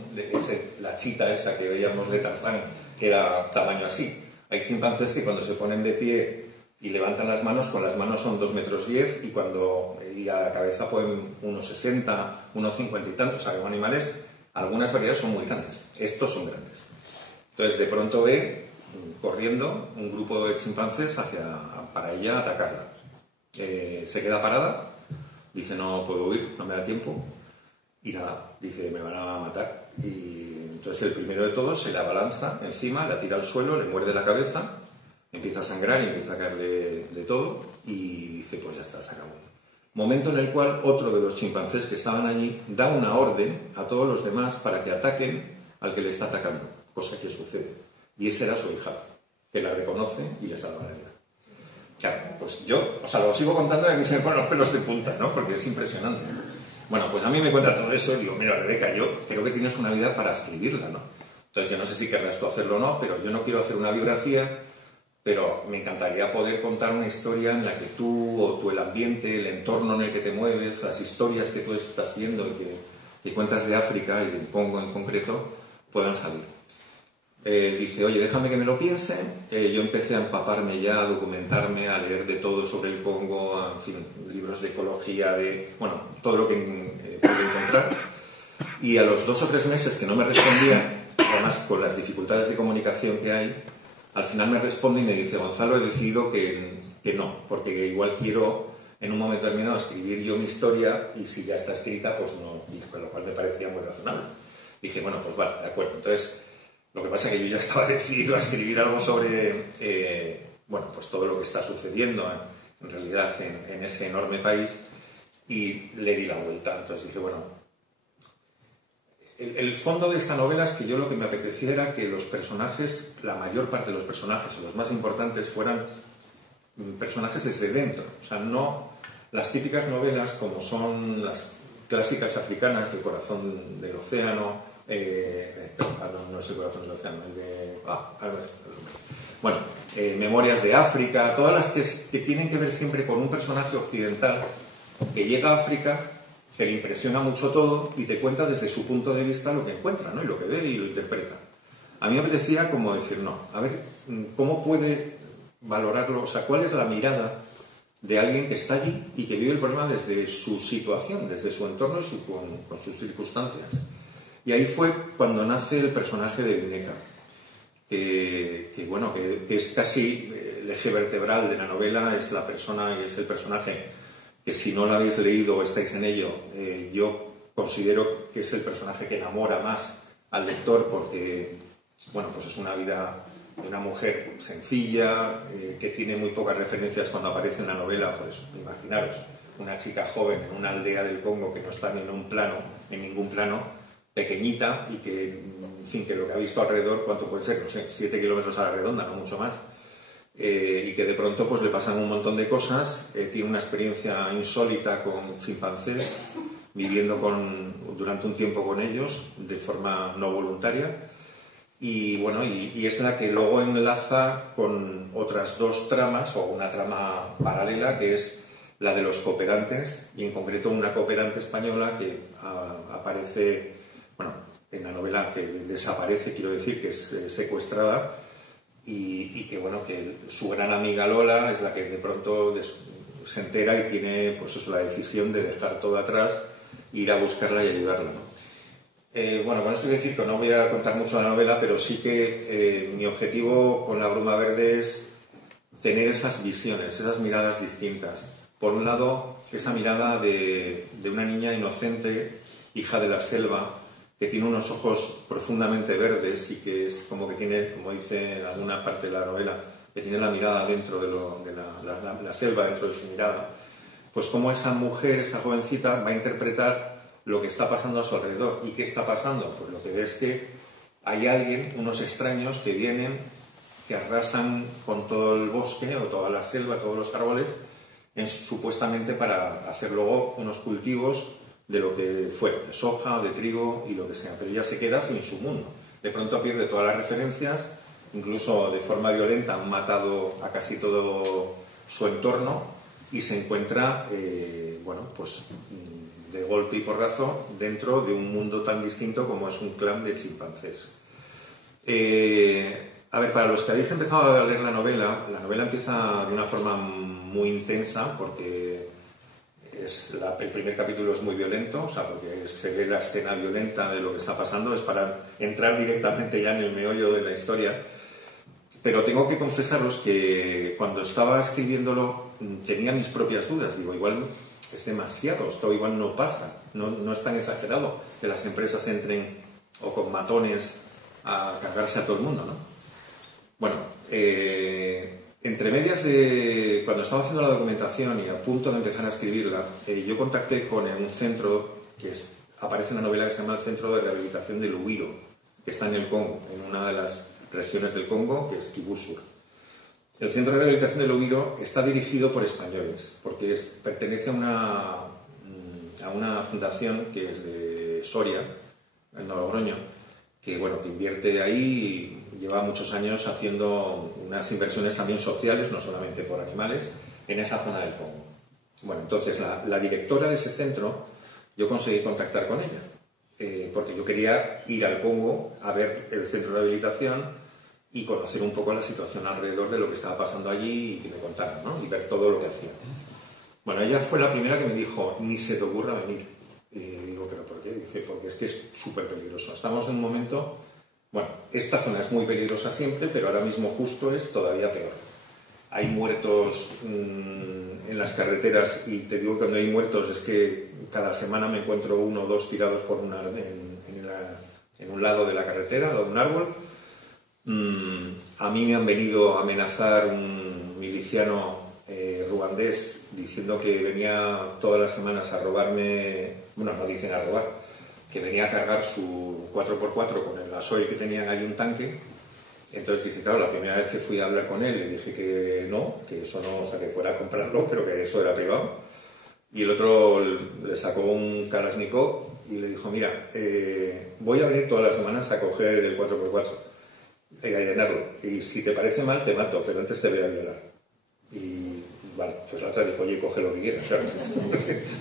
la chita esa que veíamos de Tarzán, que era tamaño así. Hay chimpancés que cuando se ponen de pie y levantan las manos, con las manos son 2,10 metros y a la cabeza pueden 1,60, 1,50 y tanto. O sea, que son animales, algunas variedades son muy grandes, estos son grandes. Entonces de pronto ve corriendo un grupo de chimpancés para ella atacarla. Se queda parada, dice no puedo huir, no me da tiempo, y nada, dice me van a matar. Y entonces el primero de todos se le abalanza encima, la tira al suelo, le muerde la cabeza, empieza a sangrar y empieza a caerle de todo y dice pues ya está, se acabó. Momento en el cual otro de los chimpancés que estaban allí da una orden a todos los demás para que ataquen al que le está atacando, cosa que sucede. Y ese era su hija, que la reconoce y le salva la vida. Claro, pues yo, lo sigo contando y a mí se me ponen los pelos de punta, ¿no? Porque es impresionante. Bueno, pues a mí me cuenta todo eso y digo, mira, Rebeca, yo creo que tienes una vida para escribirla, ¿no? Entonces yo no sé si querrás tú hacerlo o no, pero yo no quiero hacer una biografía, pero me encantaría poder contar una historia en la que tú, el ambiente, el entorno en el que te mueves, las historias que tú estás viendo y que cuentas de África y del Congo en concreto, puedan salir. Dice, oye, déjame que me lo piense. Yo empecé a empaparme ya, a documentarme, a leer de todo sobre el Congo, en fin, libros de ecología, todo lo que pude encontrar. Y a los 2 o 3 meses que no me respondía, además con las dificultades de comunicación que hay, al final me responde y me dice, Gonzalo, he decidido que no, porque igual quiero en un momento determinado escribir yo mi historia y si ya está escrita, pues no, y con lo cual me parecía muy razonable. Dije, bueno, pues vale, de acuerdo. Entonces Lo que pasa es que yo ya estaba decidido a escribir algo sobre bueno, pues todo lo que está sucediendo en realidad en ese enorme país, y le di la vuelta. Entonces dije, bueno, el fondo de esta novela es que yo lo que me apetecía era que los personajes, la mayor parte de los personajes, o los más importantes, fueran personajes desde dentro. O sea, no las típicas novelas como son las clásicas africanas de Corazón del Océano, no es el Corazón del Océano, el de... bueno, Memorias de África, todas las que tienen que ver siempre con un personaje occidental que llega a África, que le impresiona mucho todo y te cuenta desde su punto de vista lo que encuentra, ¿no? Y lo que ve y lo interpreta. A mí me apetecía como decir, no, a ver, ¿cómo puede valorarlo? O sea, ¿cuál es la mirada de alguien que está allí y que vive el problema desde su situación, desde su entorno y con sus circunstancias? Y ahí fue cuando nace el personaje de Vineca, que es casi el eje vertebral de la novela, es la persona y es el personaje que, si no lo habéis leído o estáis en ello, yo considero que es el personaje que enamora más al lector, porque bueno, pues es una vida de una mujer sencilla, que tiene muy pocas referencias cuando aparece en la novela. Pues imaginaros, una chica joven en una aldea del Congo que no está en ningún plano, pequeñita, y que, en fin, que lo que ha visto alrededor, ¿cuánto puede ser? No sé, 7 kilómetros a la redonda, no mucho más. Y que de pronto pues le pasan un montón de cosas, tiene una experiencia insólita con chimpancés, viviendo durante un tiempo con ellos de forma no voluntaria, y bueno, y es la que luego enlaza con otras dos tramas, o una trama paralela, que es la de los cooperantes, y en concreto una cooperante española que aparece, bueno, en la novela, que desaparece, quiero decir, que es secuestrada, y que bueno, que su gran amiga Lola es la que de pronto se entera y tiene pues eso, la decisión de dejar todo atrás, ir a buscarla y ayudarla, ¿no? Bueno, con esto quiero decir que no voy a contar mucho de la novela, pero sí que mi objetivo con La Bruma Verde es tener esas visiones, esas miradas distintas. Por un lado, esa mirada de una niña inocente, hija de la selva, que tiene unos ojos profundamente verdes y que es como que tiene, como dice en alguna parte de la novela, que tiene la mirada dentro de la selva, dentro de su mirada. Pues cómo esa mujer, esa jovencita, va a interpretar lo que está pasando a su alrededor. ¿Y qué está pasando? Pues lo que ve es que hay alguien, unos extraños que vienen, que arrasan con todo el bosque o toda la selva, todos los árboles, supuestamente para hacer luego unos cultivos de lo que fuera, de soja, de trigo y lo que sea. Pero ella se queda sin su mundo. De pronto pierde todas las referencias, incluso de forma violenta han matado a casi todo su entorno, y se encuentra, bueno, pues de golpe y porrazo dentro de un mundo tan distinto como es un clan de chimpancés. A ver, para los que habéis empezado a leer la novela empieza de una forma muy intensa, porque el primer capítulo es muy violento, o sea, porque se ve la escena violenta de lo que está pasando, es para entrar directamente ya en el meollo de la historia. Pero tengo que confesaros que cuando estaba escribiéndolo tenía mis propias dudas. Digo, igual es demasiado, esto igual no pasa, no es tan exagerado que las empresas entren o con matones a cargarse a todo el mundo, ¿no? Bueno, entre medias de cuando estaba haciendo la documentación y a punto de empezar a escribirla, yo contacté con un centro que aparece en la novela, que se llama el Centro de Rehabilitación de Lubiro, que está en el Congo, en una de las regiones del Congo, que es Kivu Sur. El Centro de Rehabilitación de Lubiro está dirigido por españoles, porque pertenece a una fundación que es de Soria, en Logroño, que bueno, que invierte ahí y lleva muchos años haciendo unas inversiones también sociales, no solamente por animales, en esa zona del Congo. Bueno, entonces la directora de ese centro, yo conseguí contactar con ella, porque yo quería ir al Congo a ver el centro de rehabilitación y conocer un poco la situación alrededor de lo que estaba pasando allí y que me contaran, ¿no? Y ver todo lo que hacían. Bueno, ella fue la primera que me dijo, ni se te ocurra venir. Y digo, ¿pero por qué? Dice, porque es que es súper peligroso. Estamos en un momento... Bueno, esta zona es muy peligrosa siempre, pero ahora mismo justo es todavía peor. Hay muertos en las carreteras, y te digo que cuando hay muertos es que cada semana me encuentro 1 o 2 tirados por en un lado de la carretera, al lado de un árbol. A mí me han venido a amenazar un miliciano ruandés diciendo que venía todas las semanas a robarme, bueno, no dicen a robar, que venía a cargar su 4x4 con el gasoil que tenían ahí un tanque. Entonces dice, claro, la primera vez que fui a hablar con él le dije que no, que eso no, o sea, que fuera a comprarlo, pero que eso era privado. Y el otro le sacó un Kalashnikov y le dijo, mira, voy a venir todas las semanas a coger el 4x4, a llenarlo, y si te parece mal te mato, pero antes te voy a violar. Y vale, pues la otra dijo, oye, coge lo que quieras, claro,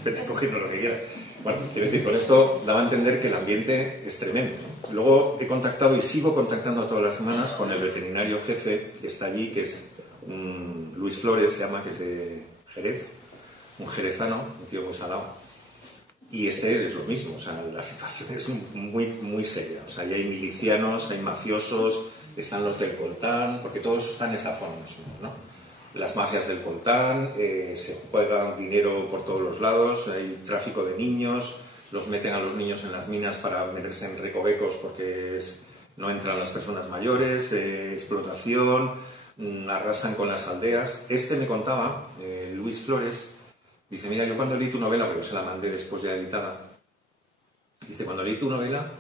vete cogiendo lo que quieras. Bueno, quiero decir, con esto daba a entender que el ambiente es tremendo. Luego he contactado y sigo contactando todas las semanas con el veterinario jefe que está allí, que es Luis Flores, se llama, que es de Jerez, un jerezano, un tío muy salado. Y este es lo mismo, o sea, la situación es muy, muy seria. O sea, ahí hay milicianos, hay mafiosos, están los del coltán, porque todo eso está en esa zona, ¿no? Las mafias del coltán, se juegan dinero por todos los lados, hay tráfico de niños, los meten a los niños en las minas para meterse en recovecos porque no entran las personas mayores, explotación, arrasan con las aldeas. Este me contaba, Luis Flores, dice, mira, yo cuando leí tu novela, pero se la mandé después ya editada, dice, cuando leí tu novela,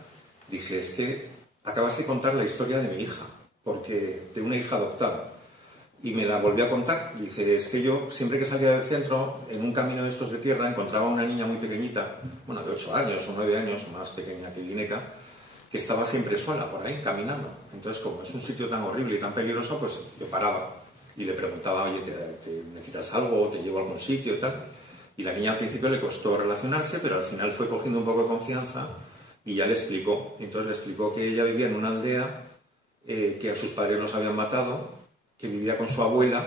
dije, es que acabas de contar la historia de mi hija, porque de una hija adoptada. Y me la volvió a contar. Dice, es que yo siempre que salía del centro, en un camino de estos de tierra, encontraba a una niña muy pequeñita, bueno, de 8 años o 9 años, más pequeña que Guineca, que estaba siempre sola por ahí, caminando. Entonces, como es un sitio tan horrible y tan peligroso, pues yo paraba y le preguntaba, oye, ¿te necesitas algo? ¿Te llevo a algún sitio y tal? Y la niña al principio le costó relacionarse, pero al final fue cogiendo un poco de confianza y ya le explicó. Entonces le explicó que ella vivía en una aldea, que a sus padres los habían matado, que vivía con su abuela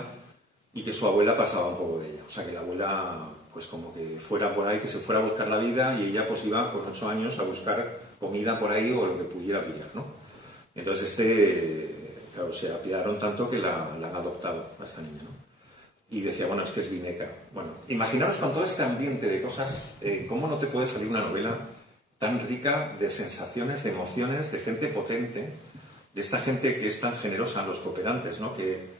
y que su abuela pasaba un poco de ella. O sea, que la abuela, pues como que fuera por ahí, que se fuera a buscar la vida y ella pues iba con 8 años a buscar comida por ahí o lo que pudiera pillar, ¿no? Entonces claro, se apiadaron tanto que la han adoptado a esta niña, ¿no? Y decía, bueno, es que es Guineca. Bueno, imaginaros con todo este ambiente de cosas, ¿cómo no te puede salir una novela tan rica de sensaciones, de emociones, de gente potente, de esta gente que es tan generosa, los cooperantes, ¿no? Que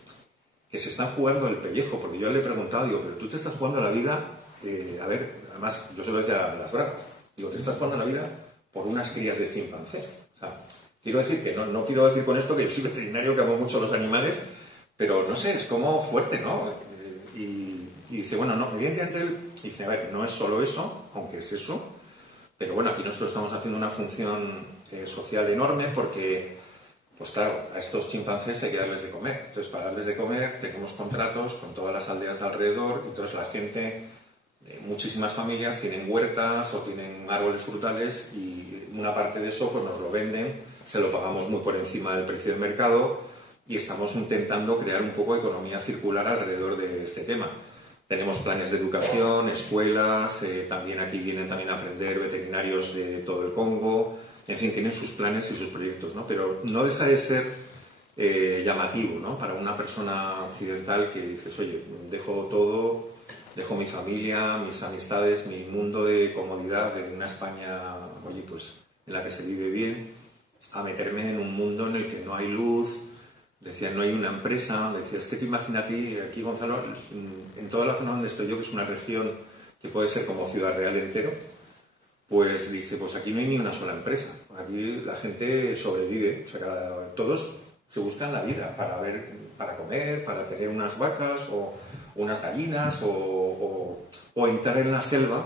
se están jugando el pellejo, porque yo le he preguntado, digo, pero tú te estás jugando la vida, a ver, además, yo se lo decía a las bravas, digo, te estás jugando la vida por unas crías de chimpancé. O sea, quiero decir que no quiero decir con esto que yo soy veterinario, que amo mucho los animales, pero no sé, es como fuerte, ¿no? Y dice, bueno, no, evidentemente él dice, a ver, no es solo eso, aunque es eso, pero bueno, aquí nosotros estamos haciendo una función social enorme porque, pues claro, a estos chimpancés hay que darles de comer. Entonces, para darles de comer tenemos contratos con todas las aldeas de alrededor, y entonces la gente, muchísimas familias tienen huertas o tienen árboles frutales y una parte de eso pues nos lo venden, se lo pagamos muy por encima del precio de mercado y estamos intentando crear un poco de economía circular alrededor de este tema. Tenemos planes de educación, escuelas, también aquí vienen también a aprender veterinarios de todo el Congo, en fin, tienen sus planes y sus proyectos, ¿no? Pero no deja de ser llamativo, ¿no? Para una persona occidental que dices, oye, dejo todo, dejo mi familia, mis amistades, mi mundo de comodidad de una España, oye, pues en la que se vive bien, a meterme en un mundo en el que no hay luz. Decía, no hay una empresa. Decía, es que te imaginas aquí, Gonzalo, en toda la zona donde estoy yo, que es una región que puede ser como Ciudad Real entero, pues dice, pues aquí no hay ni una sola empresa. Aquí la gente sobrevive. O sea, todos se buscan la vida para comer, para tener unas vacas o unas gallinas o entrar en la selva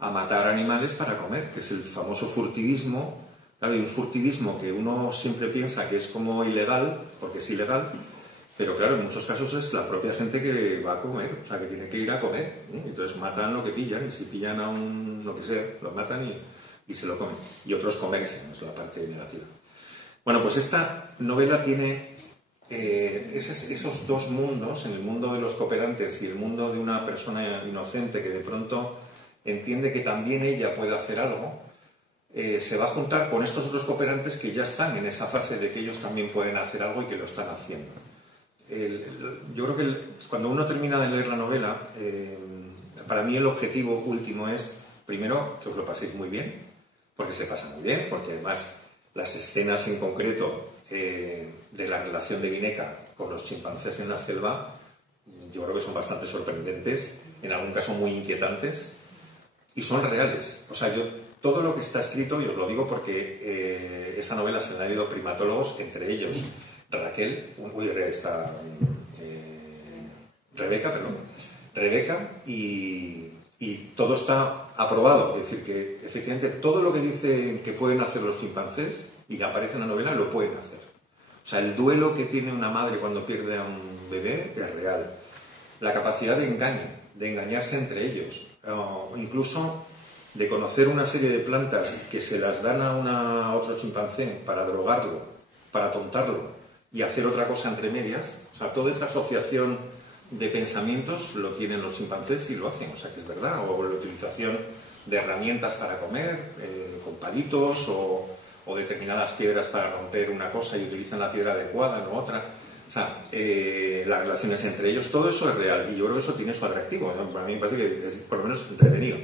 a matar animales para comer, que es el famoso furtivismo. Claro, hay un furtivismo que uno siempre piensa que es como ilegal, porque es ilegal, pero claro, en muchos casos es la propia gente que va a comer, o sea, que tiene que ir a comer, ¿no? Entonces matan lo que pillan, y si pillan a lo que sea, lo matan y se lo comen. Y otros comercian, es la parte negativa. Bueno, pues esta novela tiene esos dos mundos, en el mundo de los cooperantes y el mundo de una persona inocente que de pronto entiende que también ella puede hacer algo. Se va a juntar con estos otros cooperantes que ya están en esa fase de que ellos también pueden hacer algo y que lo están haciendo. Yo creo que cuando uno termina de leer la novela, para mí el objetivo último es, primero, que os lo paséis muy bien, porque se pasa muy bien, porque además las escenas en concreto de la relación de Vineca con los chimpancés en la selva, yo creo que son bastante sorprendentes, en algún caso muy inquietantes, y son reales. O sea, todo lo que está escrito, y os lo digo porque esa novela se la han leído primatólogos, entre ellos Rebeca, y todo está aprobado. Es decir, que efectivamente todo lo que dicen que pueden hacer los chimpancés y que aparece en la novela lo pueden hacer. O sea, el duelo que tiene una madre cuando pierde a un bebé es real. La capacidad de engaño, de engañarse entre ellos, o incluso de conocer una serie de plantas que se las dan a otro chimpancé para drogarlo, para tontarlo y hacer otra cosa entre medias. O sea, toda esa asociación de pensamientos lo tienen los chimpancés y lo hacen, o sea que es verdad. O la utilización de herramientas para comer, con palitos, o determinadas piedras para romper una cosa y utilizan la piedra adecuada, no otra. O sea, las relaciones entre ellos, todo eso es real, y yo creo que eso tiene su atractivo, ¿no? Para mí me parece que es, por lo menos, entretenido.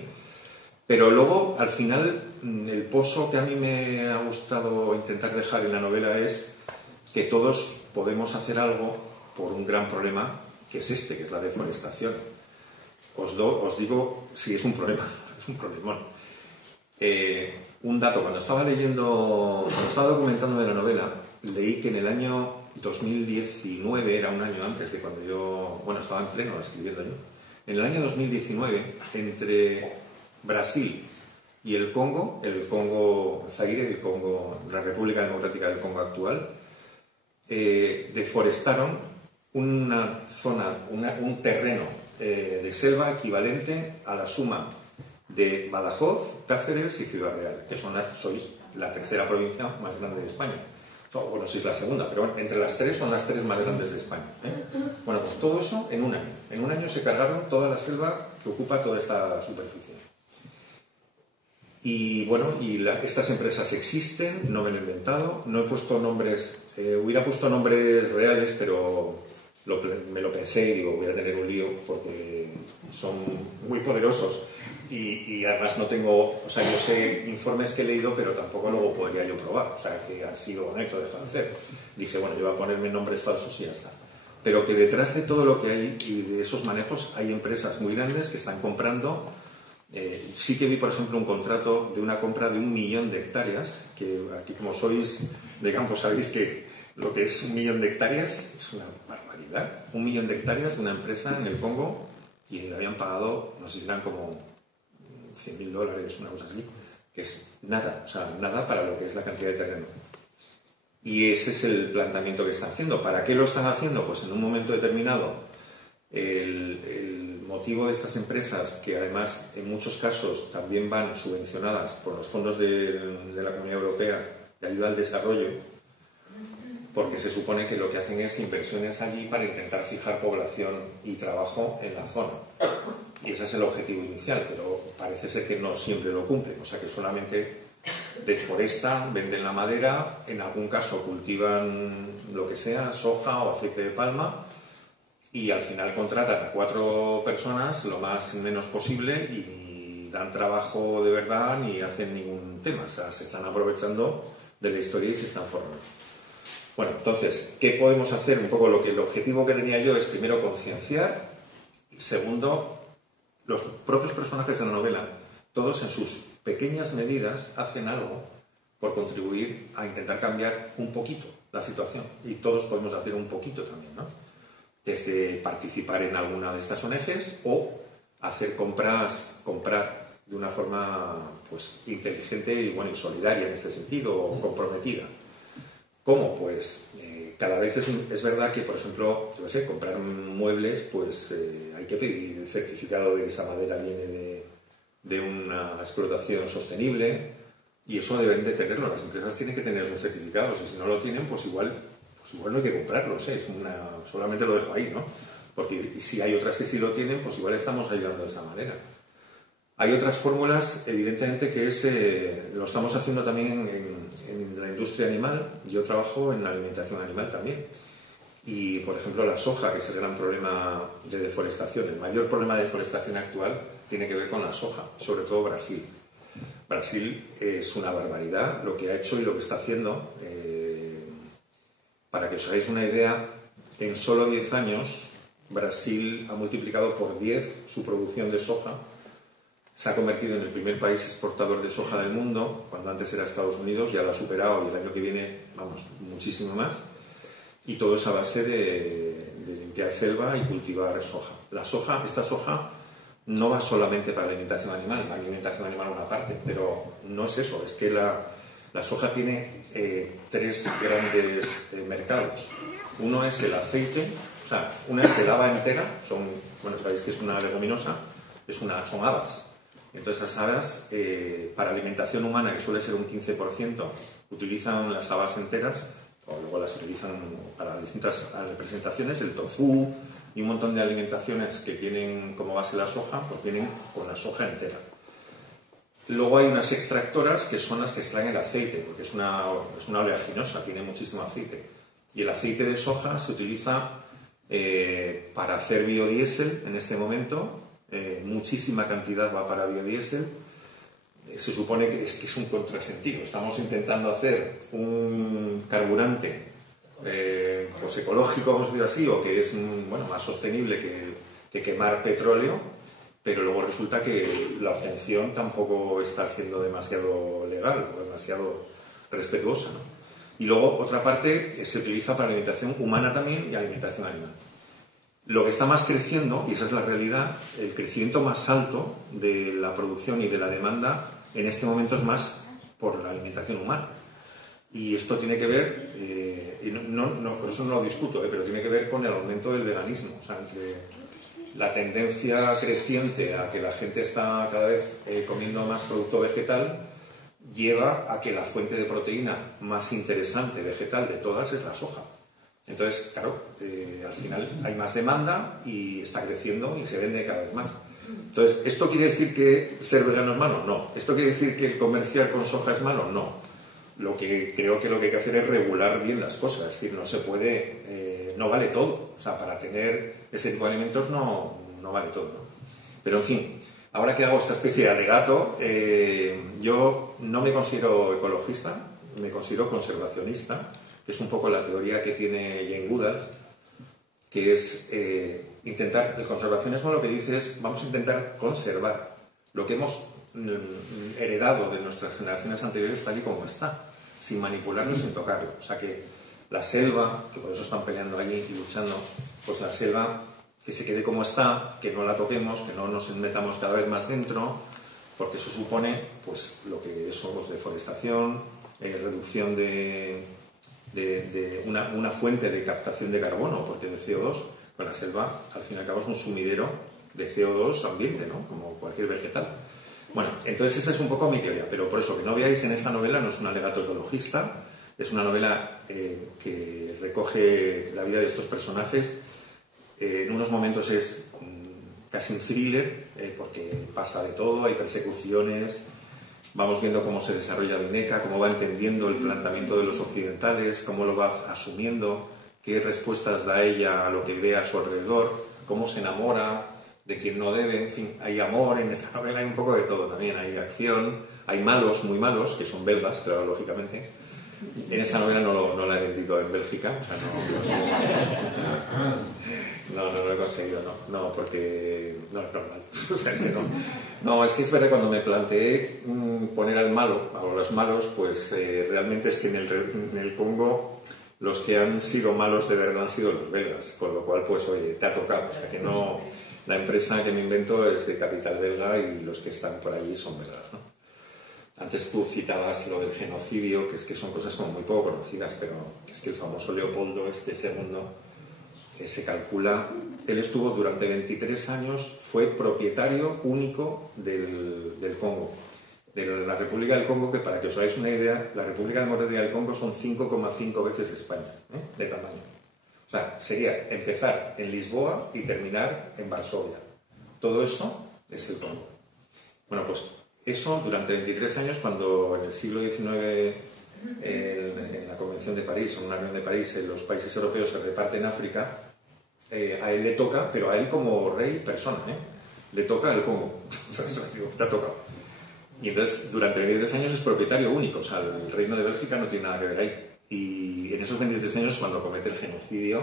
Pero luego, al final, el pozo que a mí me ha gustado intentar dejar en la novela es que todos podemos hacer algo por un gran problema, que es que es la deforestación. Os digo, sí, es un problema, es un problemón. Un dato, cuando estaba documentándome la novela, leí que en el año 2019, era un año antes de cuando yo, estaba en pleno escribiendo yo, en el año 2019, entre Brasil y el Congo Zaire, la República Democrática del Congo actual, deforestaron una zona, un terreno de selva equivalente a la suma de Badajoz, Cáceres y Ciudad Real, que sois la tercera provincia más grande de España. Bueno, sois la segunda, pero entre las tres son las tres más grandes de España. Bueno, pues todo eso en un año. En un año se cargaron toda la selva que ocupa toda esta superficie. Y bueno, estas empresas existen, no me lo he inventado, no he puesto nombres, hubiera puesto nombres reales, pero me lo pensé y digo, voy a tener un lío porque son muy poderosos. Y además no tengo, o sea, yo sé informes que he leído, pero tampoco luego podría yo probar, o sea, que han sido honestos, dejado de hacer. Dije, bueno, yo voy a ponerme nombres falsos y ya está. Pero que detrás de todo lo que hay y de esos manejos hay empresas muy grandes que están comprando. Sí que vi, por ejemplo, un contrato de una compra de 1 millón de hectáreas, que aquí, como sois de campo, sabéis que lo que es 1 millón de hectáreas es una barbaridad. 1 millón de hectáreas de una empresa en el Congo, y le habían pagado, no sé si eran como $100.000, una cosa así, que es nada, o sea, nada para lo que es la cantidad de terreno. Y ese es el planteamiento que están haciendo. ¿Para qué lo están haciendo? Pues en un momento determinado, el motivo de estas empresas, que además en muchos casos también van subvencionadas por los fondos de la Comunidad Europea de ayuda al desarrollo, porque se supone que lo que hacen es inversiones allí para intentar fijar población y trabajo en la zona. Y ese es el objetivo inicial, pero parece ser que no siempre lo cumplen. O sea, que solamente deforestan, venden la madera, en algún caso cultivan lo que sea, soja o aceite de palma, y al final contratan a 4 personas lo más menos posible y dan trabajo de verdad ni hacen ningún tema. O sea, se están aprovechando de la historia y se están formando. Bueno, entonces, ¿qué podemos hacer? Un poco el objetivo que tenía yo es, primero, concienciar, y segundo, los propios personajes de la novela, todos en sus pequeñas medidas hacen algo por contribuir a intentar cambiar un poquito la situación, y todos podemos hacer un poquito también, ¿no? Desde participar en alguna de estas ONGs o hacer comprar de una forma pues inteligente y solidaria en este sentido, o comprometida. ¿Cómo? Pues cada vez es verdad que, por ejemplo, comprar muebles, pues hay que pedir el certificado de que esa madera viene de una explotación sostenible, y eso deben de tenerlo. Las empresas tienen que tener esos certificados, y si no lo tienen, pues igual no hay que comprarlos, solamente lo dejo ahí, ¿no? Porque si hay otras que sí lo tienen, pues igual estamos ayudando de esa manera. Hay otras fórmulas, evidentemente, que lo estamos haciendo también en la industria animal. Yo trabajo en la alimentación animal también. Y, por ejemplo, la soja, que es el gran problema de deforestación. El mayor problema de deforestación actual tiene que ver con la soja, sobre todo Brasil. Brasil es una barbaridad lo que ha hecho y lo que está haciendo. Para que os hagáis una idea, en solo 10 años Brasil ha multiplicado por 10 su producción de soja, se ha convertido en el primer país exportador de soja del mundo, cuando antes era Estados Unidos, ya lo ha superado y el año que viene, vamos, muchísimo más. Y todo es a base de limpiar selva y cultivar soja. Esta soja no va solamente para la alimentación animal una parte, pero no es eso, es que la soja tiene 3 grandes mercados. Uno es el aceite, o sea, una es el haba entera, sabéis que es una leguminosa, son habas. Entonces esas habas, para alimentación humana, que suele ser un 15%, utilizan las habas enteras, o luego las utilizan para distintas representaciones, el tofu y un montón de alimentaciones que tienen como base la soja, pues vienen con la soja entera. Luego hay unas extractoras que son las que extraen el aceite, porque es una oleaginosa, tiene muchísimo aceite. Y el aceite de soja se utiliza para hacer biodiesel en este momento, muchísima cantidad va para biodiesel. Se supone que es un contrasentido. Estamos intentando hacer un carburante pues ecológico, vamos a decir así, o que es más sostenible que quemar petróleo, pero luego resulta que la obtención tampoco está siendo demasiado legal o demasiado respetuosa, ¿no? Y luego otra parte se utiliza para alimentación humana también y alimentación animal. Lo que está más creciendo, y esa es la realidad, el crecimiento más alto de la producción y de la demanda en este momento es más por la alimentación humana. Y esto tiene que ver, y por eso no lo discuto, pero tiene que ver con el aumento del veganismo. O sea, entre la tendencia creciente a que la gente está cada vez comiendo más producto vegetal, lleva a que la fuente de proteína más interesante vegetal de todas es la soja. Entonces, claro, al final hay más demanda y está creciendo y se vende cada vez más. Entonces, ¿esto quiere decir que ser vegano es malo? No. ¿Esto quiere decir que comerciar con soja es malo? No. Creo que lo que hay que hacer es regular bien las cosas. Es decir, no se puede, no vale todo. O sea, para tener ese tipo de alimentos no vale todo, ¿no? Pero, en fin, ahora que hago esta especie de alegato, yo no me considero ecologista, me considero conservacionista, que es un poco la teoría que tiene Jane Goodall, que es intentar, el conservacionismo lo que dice es, vamos a intentar conservar lo que hemos heredado de nuestras generaciones anteriores tal y como está, sin manipularlo, sin tocarlo. O sea que la selva, que por eso están peleando allí y luchando, pues la selva que se quede como está, que no la toquemos, que no nos metamos cada vez más dentro, porque eso supone pues lo que somos, deforestación, reducción de una fuente de captación de carbono, porque de CO2, pues la selva al fin y al cabo es un sumidero de CO2 ambiente, ¿no? Como cualquier vegetal. Bueno, entonces esa es un poco mi teoría, pero por eso que no veáis en esta novela, no es un alegato ecologista, es una novela que recoge la vida de estos personajes. En unos momentos es casi un thriller, porque pasa de todo, hay persecuciones. Vamos viendo cómo se desarrolla Vineca, cómo va entendiendo el planteamiento de los occidentales, cómo lo va asumiendo, qué respuestas da ella a lo que ve a su alrededor, cómo se enamora de quien no debe. En fin, hay amor en esta novela, hay un poco de todo también. Hay acción, hay malos, muy malos, que son belgas, claro, lógicamente. En esta novela no la he vendido en Bélgica, o sea, no lo he conseguido, no, porque no es normal. O sea, es que no, es que es verdad, cuando me planteé poner al malo, a los malos, pues realmente es que en el Congo los que han sido malos de verdad han sido los belgas, con lo cual, pues oye, te ha tocado. O sea, que no, la empresa que me invento es de capital belga y los que están por allí son belgas, ¿no? Antes tú citabas lo del genocidio, que es que son cosas como muy poco conocidas, pero es que el famoso Leopoldo II, que se calcula, él estuvo durante 23 años, fue propietario único del Congo, de la República del Congo, que para que os hagáis una idea, la República Democrática del Congo son 5,5 veces España, de tamaño. O sea, sería empezar en Lisboa y terminar en Varsovia. Todo eso es el Congo. Bueno, pues eso durante 23 años, cuando en el siglo XIX, en la Convención de París, o en una reunión de París, los países europeos se reparten África, a él le toca, pero a él como rey persona, le toca el Congo. Te ha tocado. Y entonces, durante 23 años es propietario único, o sea, el reino de Bélgica no tiene nada que ver ahí. y en esos 23 años, cuando comete el genocidio,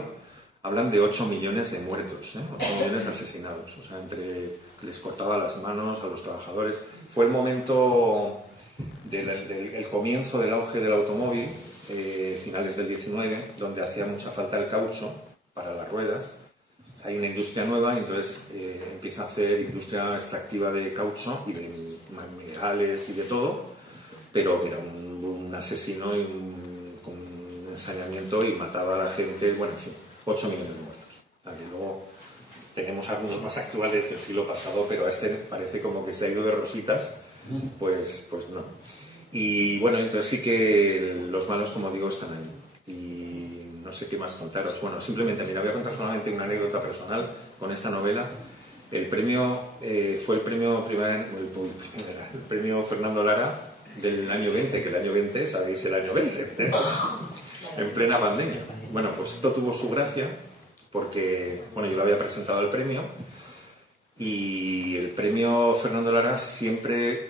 hablan de 8 millones de muertos, 8 millones de asesinados. O sea, les cortaba las manos a los trabajadores. Fue el momento el comienzo del auge del automóvil, finales del 19, donde hacía mucha falta el caucho para las ruedas. Hay una industria nueva y entonces empieza a hacer industria extractiva de caucho y de minerales y de todo, pero que era un asesino y con un ensañamiento y mataba a la gente, bueno, en fin, 8 millones de muertos. Luego tenemos algunos más actuales del siglo pasado, pero a este parece como que se ha ido de rositas, pues no. Y bueno, entonces sí que los malos, como digo, están ahí. Y no sé qué más contaros. Bueno, simplemente, mira, voy a contar solamente una anécdota personal con esta novela. El premio fue el premio Fernando Lara del año 20, que el año 20, sabéis, el año 20, en plena pandemia. Bueno, pues esto tuvo su gracia porque, bueno, yo lo había presentado al premio y el premio Fernando Lara siempre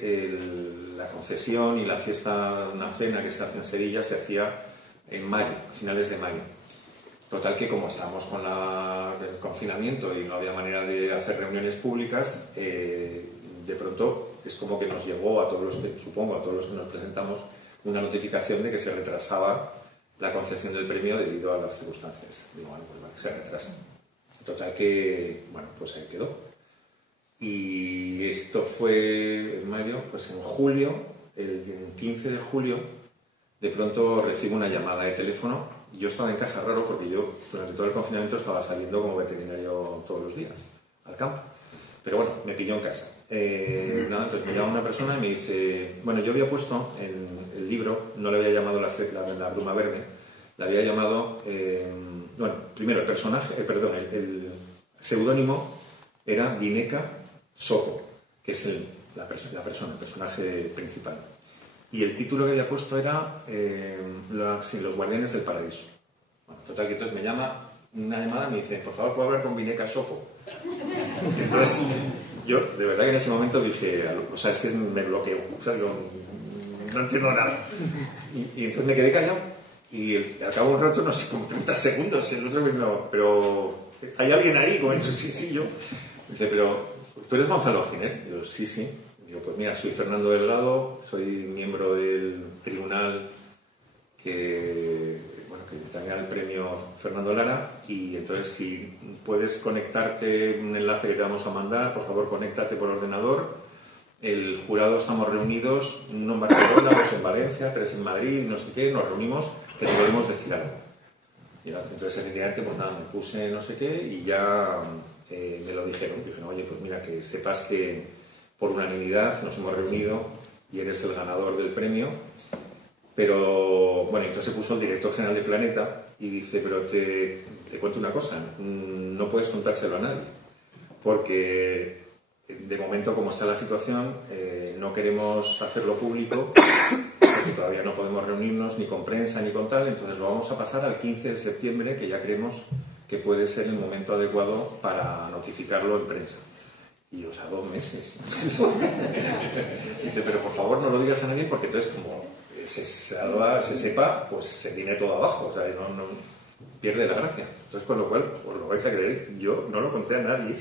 la concesión y la fiesta, una cena que se hace en Sevilla, se hacía en mayo, finales de mayo. Total que como estábamos con el confinamiento y no había manera de hacer reuniones públicas, de pronto es como que nos llegó a todos los que, supongo, a todos los que nos presentamos, una notificación de que se retrasaba la concesión del premio debido a las circunstancias. Digo, bueno, pues vale, se retrasa. Total que, bueno, pues ahí quedó. Y esto fue en mayo, pues en julio, el 15 de julio, de pronto recibo una llamada de teléfono. Yo estaba en casa, raro, porque yo durante todo el confinamiento estaba saliendo como veterinario todos los días al campo. Pero bueno, me pilló en casa. Entonces me llama una persona y me dice, bueno, yo había puesto en el libro, no le había llamado la bruma verde, le había llamado, bueno, primero el personaje, el seudónimo era Vineca Sopo, que es el personaje principal. Y el título que había puesto era Los Guardianes del Paraíso. Bueno, total, que entonces me llama una llamada y me dice, por favor, ¿puedo hablar con Vineca Sopo? Entonces, yo de verdad que en ese momento dije, o sea, es que me bloqueo, o sea, digo, no entiendo nada. Y entonces me quedé callado y al cabo de un rato, no sé, como 30 segundos, el otro me dijo, pero ¿hay alguien ahí? Como eso, sí, yo. Dice, pero ¿tú eres Gonzalo Giner? Digo, sí. Digo, pues mira, soy Fernando Delgado, soy miembro del tribunal que tenga el premio Fernando Lara, y entonces si puedes conectarte, un enlace que te vamos a mandar, por favor conéctate por ordenador. El jurado estamos reunidos, uno en Barcelona, dos en Valencia, 3 en Madrid, no sé qué, nos reunimos, que te podemos decir algo. Y entonces efectivamente, pues nada, me puse no sé qué y ya me lo dijeron. Dijeron, oye, pues mira, que sepas que por unanimidad nos hemos reunido y eres el ganador del premio. Pero, bueno, entonces se puso el director general de Planeta y dice, pero te cuento una cosa, no puedes contárselo a nadie, porque de momento, como está la situación, no queremos hacerlo público, porque todavía no podemos reunirnos ni con prensa ni con tal, entonces lo vamos a pasar al 15 de septiembre, que ya creemos que puede ser el momento adecuado para notificarlo en prensa. Y, o sea, 2 meses. Dice, pero por favor no lo digas a nadie, porque entonces como se sepa, pues se viene todo abajo, o sea, no pierde la gracia. Entonces, con lo cual, os lo vais a creer, yo no lo conté a nadie,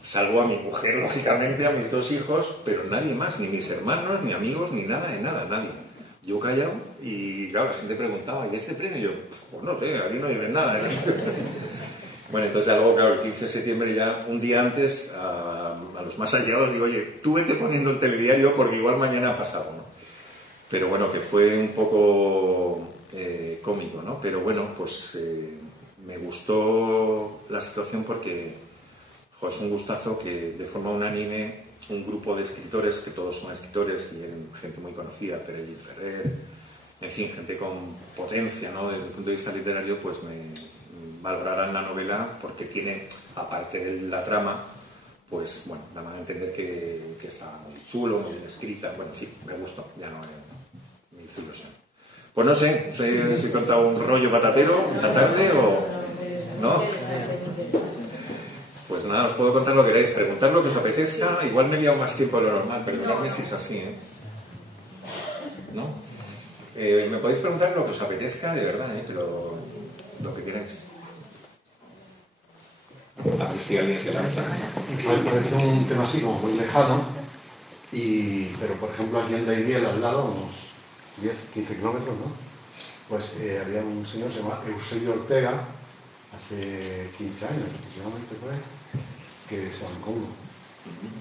salvo a mi mujer, lógicamente, a mis 2 hijos, pero nadie más, ni mis hermanos, ni amigos, ni nada, nadie. Yo callado y, claro, la gente preguntaba, ¿y este premio? Y yo, pues no sé, aquí no dicen nada. Bueno, entonces luego, claro, el 15 de septiembre ya, un día antes, a los más allegados digo, oye, tú vete poniendo el telediario porque igual mañana ha pasado, ¿no? Pero bueno, que fue un poco cómico, ¿no? Pero bueno, pues me gustó la situación porque es un gustazo que de forma unánime un grupo de escritores, que todos son escritores y gente muy conocida, Pérez Ferrer, en fin, gente con potencia, ¿no? Desde el punto de vista literario, pues me valoraran la novela porque tiene, aparte de la trama, pues bueno, dan a entender que está muy chulo, muy bien escrita. Bueno, sí, me gustó, ya no me hizo ilusión. Pues no sé si he contado un rollo patatero esta tarde o no. Pues nada, os puedo contar lo que queráis, preguntad lo que os apetezca. Igual me he liado más tiempo de lo normal, perdonadme si es así, ¿eh? ¿No? Me podéis preguntar lo que os apetezca, de verdad, pero lo que queráis. A ver si alguien se lanza. Me parece un tema así como muy lejano, pero por ejemplo aquí en Daimiel, al lado, unos 10-15 kilómetros, ¿no? Pues había un señor, se llama Eusebio Ortega, hace 15 años aproximadamente, pues, que estaba en Congo.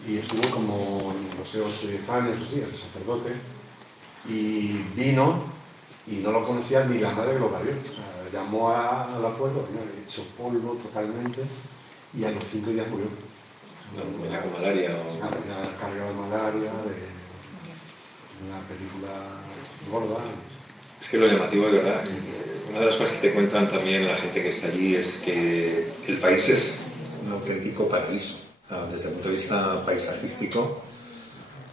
Y estuvo como, no sé, 8 o 10 años, así, el sacerdote, y vino, y no lo conocía ni la madre que lo parió. O sea, llamó a la puerta, hecho polvo totalmente, y a los 5 días murió. ¿Venía con malaria o...? Una carga de malaria, de una película gorda. Es que lo llamativo, de verdad, es que una de las cosas que te cuentan también la gente que está allí es que el país es un auténtico paraíso. Desde el punto de vista paisajístico,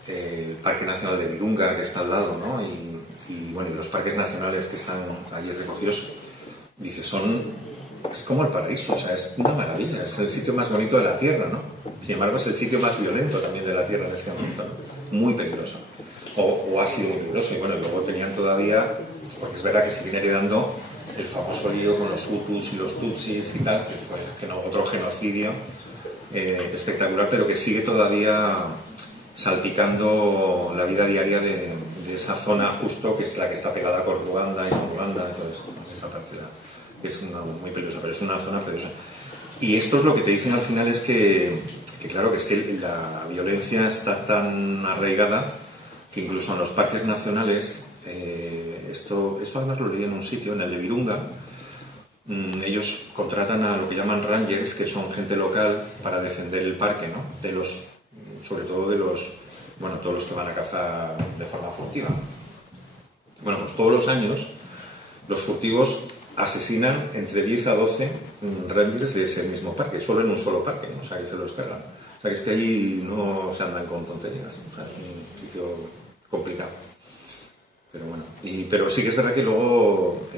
el Parque Nacional de Virunga, que está al lado, ¿no? y bueno, y los parques nacionales que están allí recogidos, dice, es como el paraíso, o sea, es una maravilla, es el sitio más bonito de la Tierra, ¿no? Sin embargo, es el sitio más violento también de la Tierra en este momento, ¿no? Muy peligroso, o ha sido muy peligroso, y bueno, luego tenían todavía, porque es verdad que se viene heredando el famoso lío con los Hutus y los Tutsis y tal, que fue otro genocidio espectacular, pero que sigue todavía salpicando la vida diaria de esa zona justo, que es la que está pegada con Ruanda y con Uganda, entonces esa parte es muy peligrosa, pero es una zona peligrosa. Y esto es lo que te dicen al final, es que claro, que es que la violencia está tan arraigada que incluso en los parques nacionales, esto además lo leí en un sitio, en el de Virunga, ellos contratan a lo que llaman rangers, que son gente local para defender el parque, ¿no? Sobre todo todos los que van a cazar de forma furtiva. Bueno, pues todos los años los furtivos asesinan entre 10 a 12 rangers de ese mismo parque, solo en un solo parque, ¿no? O sea, que se los cargan. O sea, que es que allí no se andan con tonterías, o sea, es un sitio complicado. Pero bueno, pero sí que es verdad que luego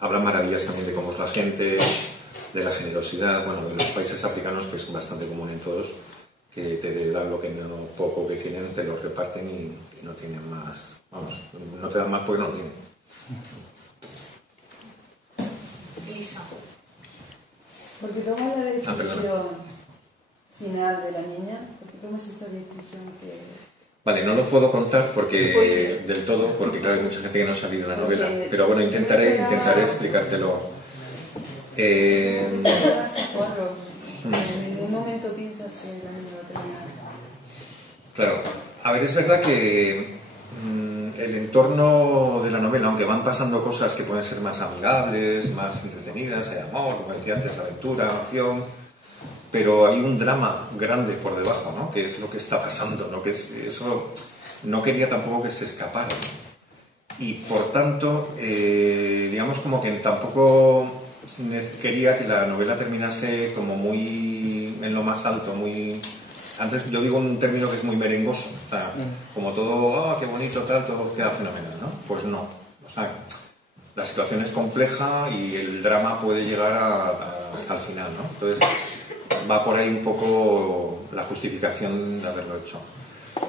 hablan maravillas también de cómo es la gente, de la generosidad, bueno, de los países africanos, que es bastante común en todos, que te dan lo poco que tienen, te lo reparten y no tienen más, vamos, no te dan más porque no lo tienen. Elisa. Porque tomas la decisión final de la niña, porque tomas esa decisión que... Vale, no lo puedo contar del todo, porque claro, hay mucha gente que no ha sabido la novela, pero bueno, intentaré explicártelo. En ningún momento piensas que la niña va a terminar. Claro, a ver, es verdad que el entorno de la novela, aunque van pasando cosas que pueden ser más amigables, más entretenidas, hay amor, como decía antes, aventura, acción, pero hay un drama grande por debajo, ¿no? Que es lo que está pasando, ¿no? Eso no quería tampoco que se escapara, ¿no? Y por tanto, digamos como que tampoco quería que la novela terminase como muy en lo más alto, muy... Antes yo digo un término que es muy merengoso, o sea, como todo, qué bonito, tal, todo queda fenomenal, ¿no? Pues no, o sea, la situación es compleja y el drama puede llegar hasta el final, ¿no? Entonces va por ahí un poco la justificación de haberlo hecho.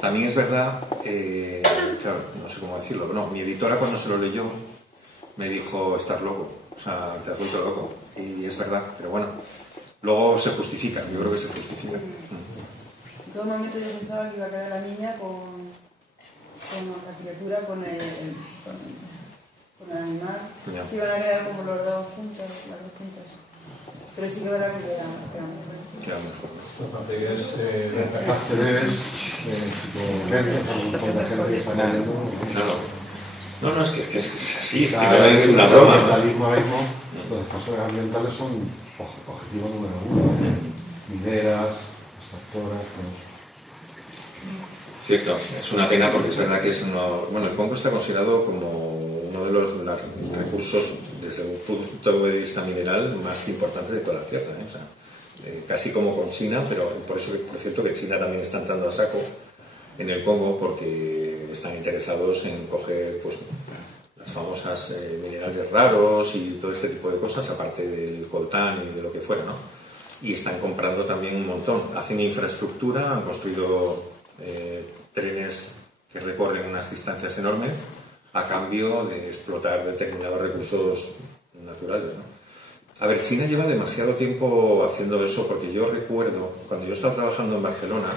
También es verdad, claro, no sé cómo decirlo, no, mi editora cuando se lo leyó me dijo, estás loco, o sea, te has vuelto loco, y es verdad, pero bueno, luego se justifica, yo creo que se justifica. En todo momento yo pensaba que iba a quedar la niña con la criatura, con el animal, Ya. que iban a quedar como los dos juntos, las dos juntas. Pero sí que es verdad que Queda mejor. Aparte que es Cáceres, psicología, con la gente que está hablando. No, es que es así, es que no no es una El broma. ambientalismo ahora mismo, los defensores ambientales son objetivo número uno. Mineras, extractoras, Cierto, es una pena porque es verdad que el Congo está considerado como uno de los recursos desde un punto de vista mineral más importantes de toda la Tierra, ¿eh? O sea, casi como con China, pero por eso, por cierto, que China también está entrando a saco en el Congo porque están interesados en coger pues las famosas minerales raros y todo este tipo de cosas, aparte del coltán y de lo que fuera, ¿no? Y están comprando también un montón. Hacen infraestructura, han construido trenes que recorren unas distancias enormes a cambio de explotar determinados recursos naturales, ¿no? A ver, China lleva demasiado tiempo haciendo eso, porque yo recuerdo, cuando yo estaba trabajando en Barcelona,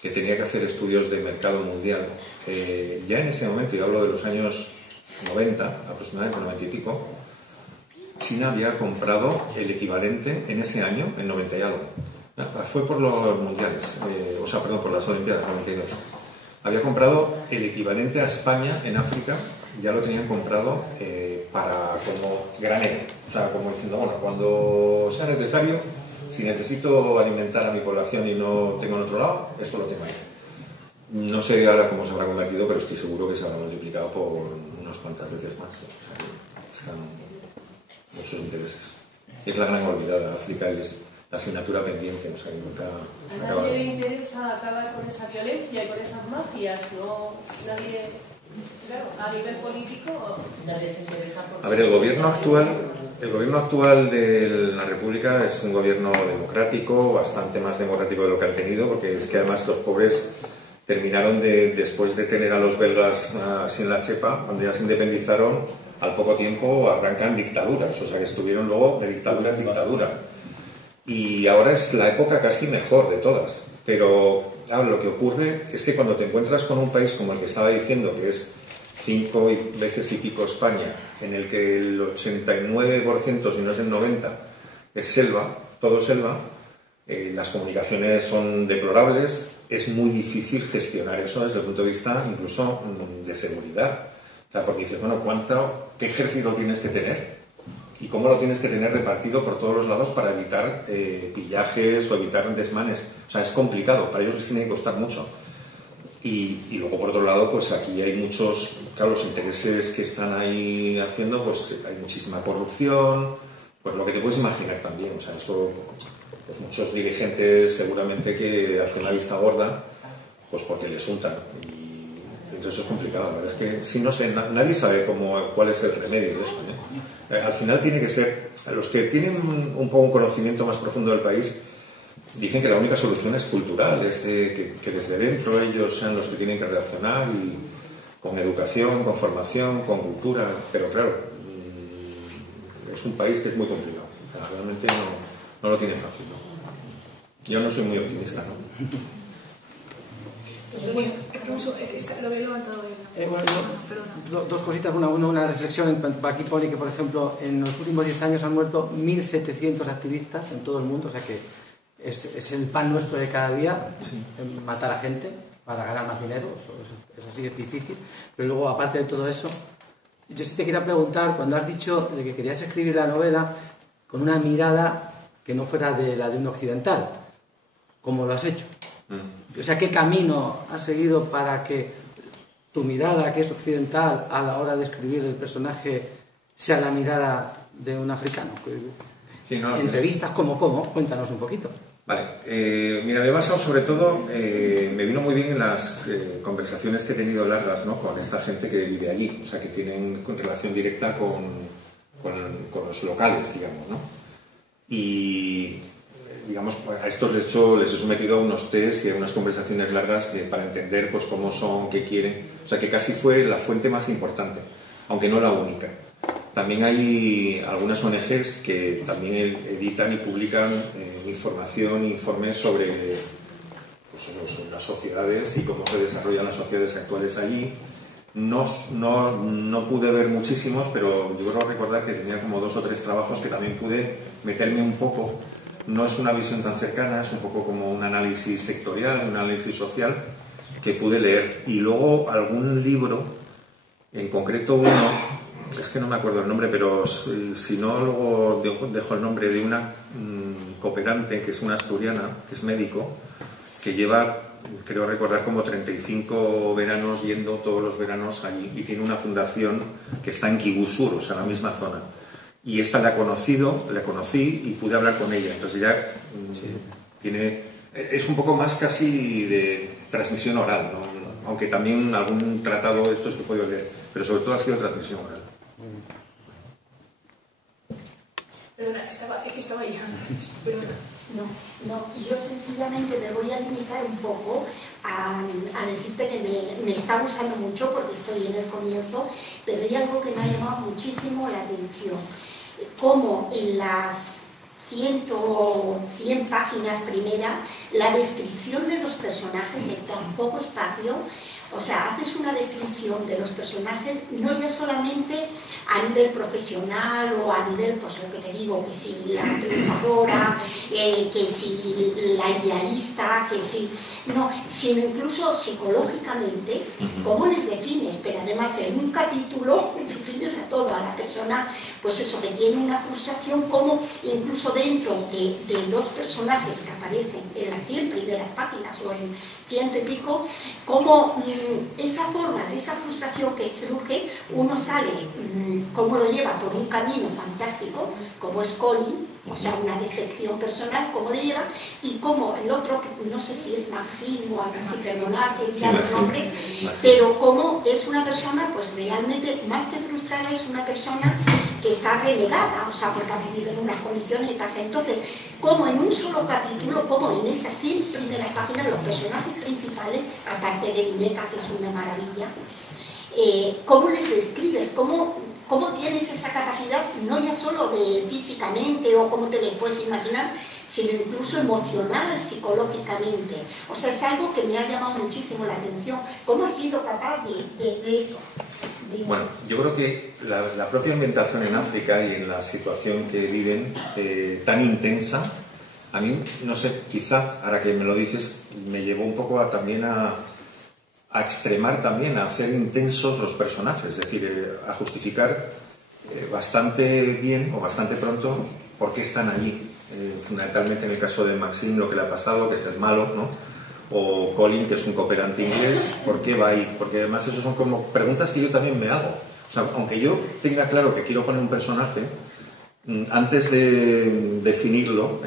que tenía que hacer estudios de mercado mundial, ya en ese momento, yo hablo de los años 90, aproximadamente 90 y pico, China había comprado el equivalente en ese año, en 90 y algo. Fue por los mundiales, por las Olimpiadas, 92. Había comprado el equivalente a España en África, ya lo tenían comprado para como granero. O sea, como diciendo, bueno, cuando sea necesario, si necesito alimentar a mi población y no tengo en otro lado, eso lo tengo ahí. No sé ahora cómo se habrá convertido, pero estoy seguro que se habrá multiplicado por unas cuantas veces más. O sea, que están muchos intereses. Es la gran olvidada. África es la asignatura pendiente. O sea, que nunca a nadie le interesa acabar con esa violencia y con esas mafias, ¿no? Nadie, claro, a nivel político, nadie se interesa por... A ver, el gobierno actual de la República es un gobierno democrático, bastante más democrático de lo que han tenido, porque es que además los pobres terminaron después de tener a los belgas así en la chepa, cuando ya se independizaron, al poco tiempo arrancan dictaduras, o sea que estuvieron luego de dictadura en dictadura. Y ahora es la época casi mejor de todas. Pero ahora lo que ocurre es que cuando te encuentras con un país como el que estaba diciendo, que es 5 veces y pico España, en el que el 89%, si no es el 90%, es selva, todo selva, las comunicaciones son deplorables, es muy difícil gestionar eso desde el punto de vista incluso de seguridad. O sea, porque dices, bueno, ¿qué ejército tienes que tener? ¿Y cómo lo tienes que tener repartido por todos los lados para evitar pillajes o evitar desmanes? O sea, es complicado, para ellos les tiene que costar mucho. Y luego, por otro lado, pues aquí hay muchos, claro, los intereses que están ahí haciendo, pues hay muchísima corrupción, pues lo que te puedes imaginar también. O sea, eso, pues muchos dirigentes seguramente que hacen la vista gorda, pues porque les untan. Y entonces es complicado. La verdad es que sí, no sé, nadie sabe cuál es el remedio de eso, ¿eh? Al final tiene que ser, los que tienen un poco un conocimiento más profundo del país, dicen que la única solución es cultural, es que desde dentro ellos sean los que tienen que reaccionar, y con educación, con formación, con cultura, pero claro, es un país que es muy complicado. O sea, realmente no lo tiene fácil, ¿no? Yo no soy muy optimista, ¿no? Es que lo había levantado ahí. Dos cositas. Una reflexión. Aquí pone que, por ejemplo, en los últimos 10 años han muerto 1.700 activistas en todo el mundo, o sea que es el pan nuestro de cada día, sí. Matar a gente para ganar más dinero, eso sí es difícil. Pero luego, aparte de todo eso, yo sí te quería preguntar, cuando has dicho de que querías escribir la novela con una mirada que no fuera de la de un occidental, ¿cómo lo has hecho? O sea, ¿qué camino has seguido para que tu mirada, que es occidental, a la hora de escribir el personaje, sea la mirada de un africano? Sí, no, ¿Entrevistas cómo? Cuéntanos un poquito. Vale, mira, me he basado sobre todo, me vino muy bien en las conversaciones que he tenido largas, ¿no?, con esta gente que vive allí, o sea, que tienen relación directa con los locales, digamos, ¿no? Y, digamos, a estos de hecho les he sometido a unos test y a unas conversaciones largas para entender pues cómo son, qué quieren, o sea, que casi fue la fuente más importante, aunque no la única. También hay algunas ONGs que también editan y publican información, informes sobre, pues, sobre las sociedades y cómo se desarrollan las sociedades actuales allí. No pude ver muchísimos, pero yo creo recordar que tenía como 2 o 3 trabajos que también pude meterme un poco. No es una visión tan cercana, es un poco como un análisis sectorial, un análisis social que pude leer. Y luego algún libro, en concreto uno, es que no me acuerdo el nombre, pero si no, luego dejo el nombre de una cooperante que es una asturiana, que es médico, que lleva, creo recordar, como 35 veranos yendo todos los veranos allí, y tiene una fundación que está en Kibusur, o sea, en la misma zona. Y esta la conocí y pude hablar con ella. Entonces ya es un poco más casi de transmisión oral, ¿no? Aunque también algún tratado de estos que he podido leer, pero sobre todo ha sido transmisión oral. Perdona, es que estaba ahí antes. Perdona. No. No, yo sencillamente me voy a limitar un poco a decirte que me está gustando mucho porque estoy en el comienzo, pero hay algo que me ha llamado muchísimo la atención. Como en las 100 páginas primera, la descripción de los personajes en tan poco espacio, o sea, haces una descripción de los personajes no ya solamente a nivel profesional o a nivel, pues lo que te digo, que si la triunfadora, que si la idealista, que si... No, sino incluso psicológicamente, cómo les defines, pero además en un capítulo defines a toda la persona, pues eso, que tiene una frustración, como incluso dentro de los personajes que aparecen en las 100 primeras páginas o en 100 y pico, como esa forma de esa frustración que surge, uno sale, cómo lo lleva por un camino fantástico, como es Colin, o sea, una decepción personal, cómo le lleva, y como el otro, que no sé si es Maxime o algo así, perdonad que ya el nombre, pero como es una persona, pues realmente, más que frustrada, es una persona que está renegada, o sea, porque ha vivido en unas condiciones y pasa. Entonces, como en un solo capítulo, como en esas 100 primeras páginas, los personajes principales, aparte de Vineca, que es una maravilla, ¿cómo les describes? ¿Cómo tienes esa capacidad, no ya solo de físicamente o cómo te les puedes imaginar, sino incluso emocional, psicológicamente? O sea, es algo que me ha llamado muchísimo la atención. ¿Cómo has sido capaz de esto? Bueno, yo creo que la propia ambientación en África y en la situación que viven tan intensa, a mí, no sé, quizá, ahora que me lo dices, me llevó un poco también a extremar también, a hacer intensos los personajes, es decir, a justificar bastante bien o bastante pronto por qué están allí. Fundamentalmente en el caso de Maxime, lo que le ha pasado, que es el malo, ¿no? O Colin, que es un cooperante inglés, ¿por qué va ahí? Porque además eso son como preguntas que yo también me hago. O sea, aunque yo tenga claro que quiero poner un personaje, antes de definirlo,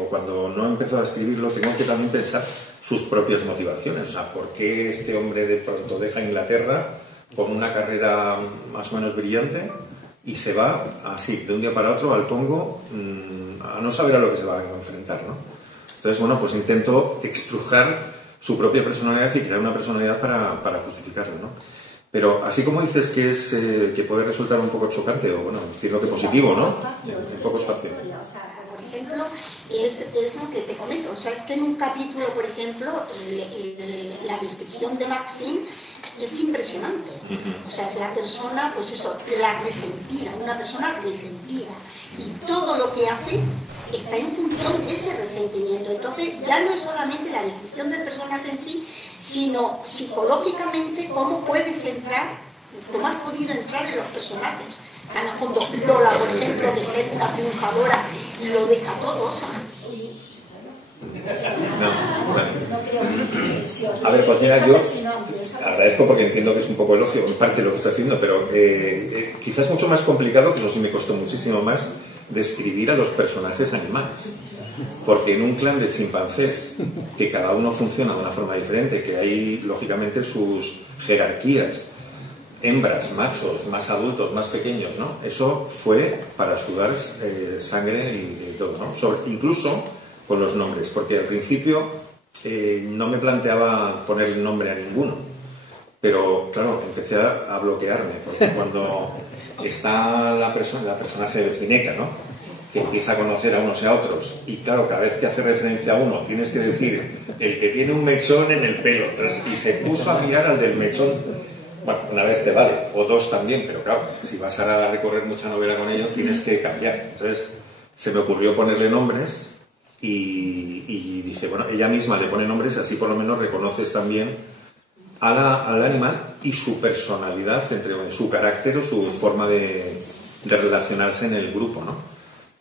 o cuando no he empezado a escribirlo, tengo que también pensar sus propias motivaciones. O sea, ¿por qué este hombre de pronto deja Inglaterra con una carrera más o menos brillante y se va así, de un día para otro, al Congo, a no saber a lo que se va a enfrentar, ¿no? Entonces, bueno, pues intento extrujar su propia personalidad y crear una personalidad para justificarlo, ¿no? Pero así como dices que es que puede resultar un poco chocante, o bueno, entiendo que positivo, ¿no? En poco espacio. O sea, por ejemplo, es lo que te comento. O sea, es que en un capítulo, por ejemplo, la descripción de Maxime es impresionante. O sea, es la persona, pues eso, la resentida, una persona resentida. Y todo lo que hace está en función de ese resentimiento. Entonces, ya no es solamente la descripción del personaje en sí, sino psicológicamente cómo puedes entrar, cómo has podido entrar en los personajes. Tan a fondo. Lola, por ejemplo, de ser una triunfadora, lo deja todo, ¿sabes? A ver, pues mira, yo agradezco porque entiendo que es un poco elogio, en parte lo que está haciendo, pero quizás es mucho más complicado, que eso sí me costó muchísimo más, describir a los personajes animales. Porque en un clan de chimpancés, que cada uno funciona de una forma diferente, que hay lógicamente sus jerarquías, hembras, machos, más adultos, más pequeños, ¿no? Eso fue para sudar sangre y todo, ¿no? Incluso con los nombres, porque al principio no me planteaba poner el nombre a ninguno, pero claro, empecé a bloquearme, porque cuando está la personaje de Vineca, ¿no? Que empieza a conocer a unos y a otros, y claro, cada vez que hace referencia a uno tienes que decir el que tiene un mechón en el pelo. Entonces, y se puso a mirar al del mechón. Bueno, una vez te vale, o dos también, pero claro, si vas a recorrer mucha novela con ello tienes que cambiar. Entonces se me ocurrió ponerle nombres y dije, bueno, ella misma le pone nombres, así por lo menos reconoces también al animal y su personalidad, entre su carácter o su forma de relacionarse en el grupo, ¿no?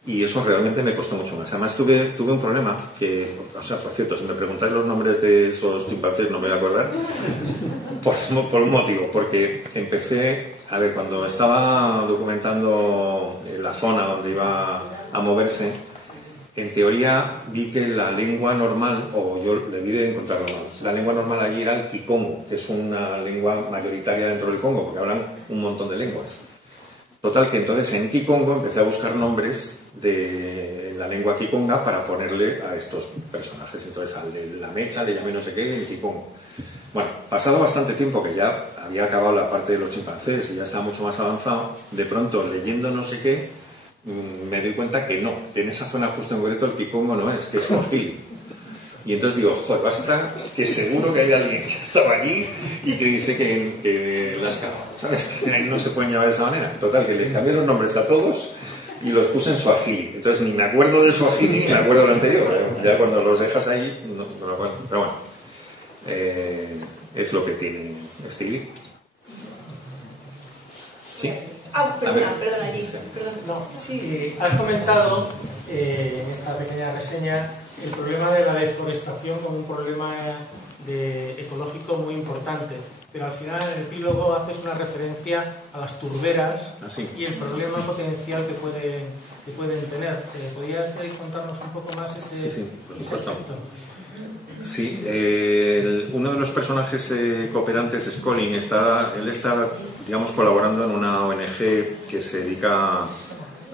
Y eso realmente me costó mucho más. Además tuve un problema que, o sea, por cierto, si me preguntáis los nombres de esos chimpancés no me voy a acordar, por un motivo, porque empecé, a ver, cuando estaba documentando la zona donde iba a moverse, en teoría vi que la lengua normal, o yo debí de encontrarlo más, la lengua normal allí era el kikongo, que es una lengua mayoritaria dentro del Congo, porque hablan un montón de lenguas. Total, que entonces en Kikongo empecé a buscar nombres en la lengua kikonga para ponerle a estos personajes. Entonces al de la mecha le llamé no sé qué en kikongo. Bueno, pasado bastante tiempo, que ya había acabado la parte de los chimpancés y ya estaba mucho más avanzado, de pronto leyendo no sé qué, me doy cuenta que no, que en esa zona justo en concreto el kikongo no es, que es swahili. Y entonces digo, joder, basta, que seguro que hay alguien que estaba aquí y que dice que la has cagado, ¿sabes? Que ahí no se pueden llamar de esa manera. Total, que le cambié los nombres a todos y los puse en swahili. Entonces ni me acuerdo de swahili ni me acuerdo de lo anterior. Ya cuando los dejas ahí, no me acuerdo. Pero bueno, es lo que tiene escribir. ¿Sí? Perdona, No, sí, has comentado en esta pequeña reseña el problema de la deforestación como un problema ecológico muy importante, pero al final en el epílogo haces una referencia a las turberas y el problema potencial que pueden tener. ¿Podrías contarnos un poco más ese efecto? Sí, uno de los personajes cooperantes es Colin. Él está, digamos, colaborando en una ONG que se dedica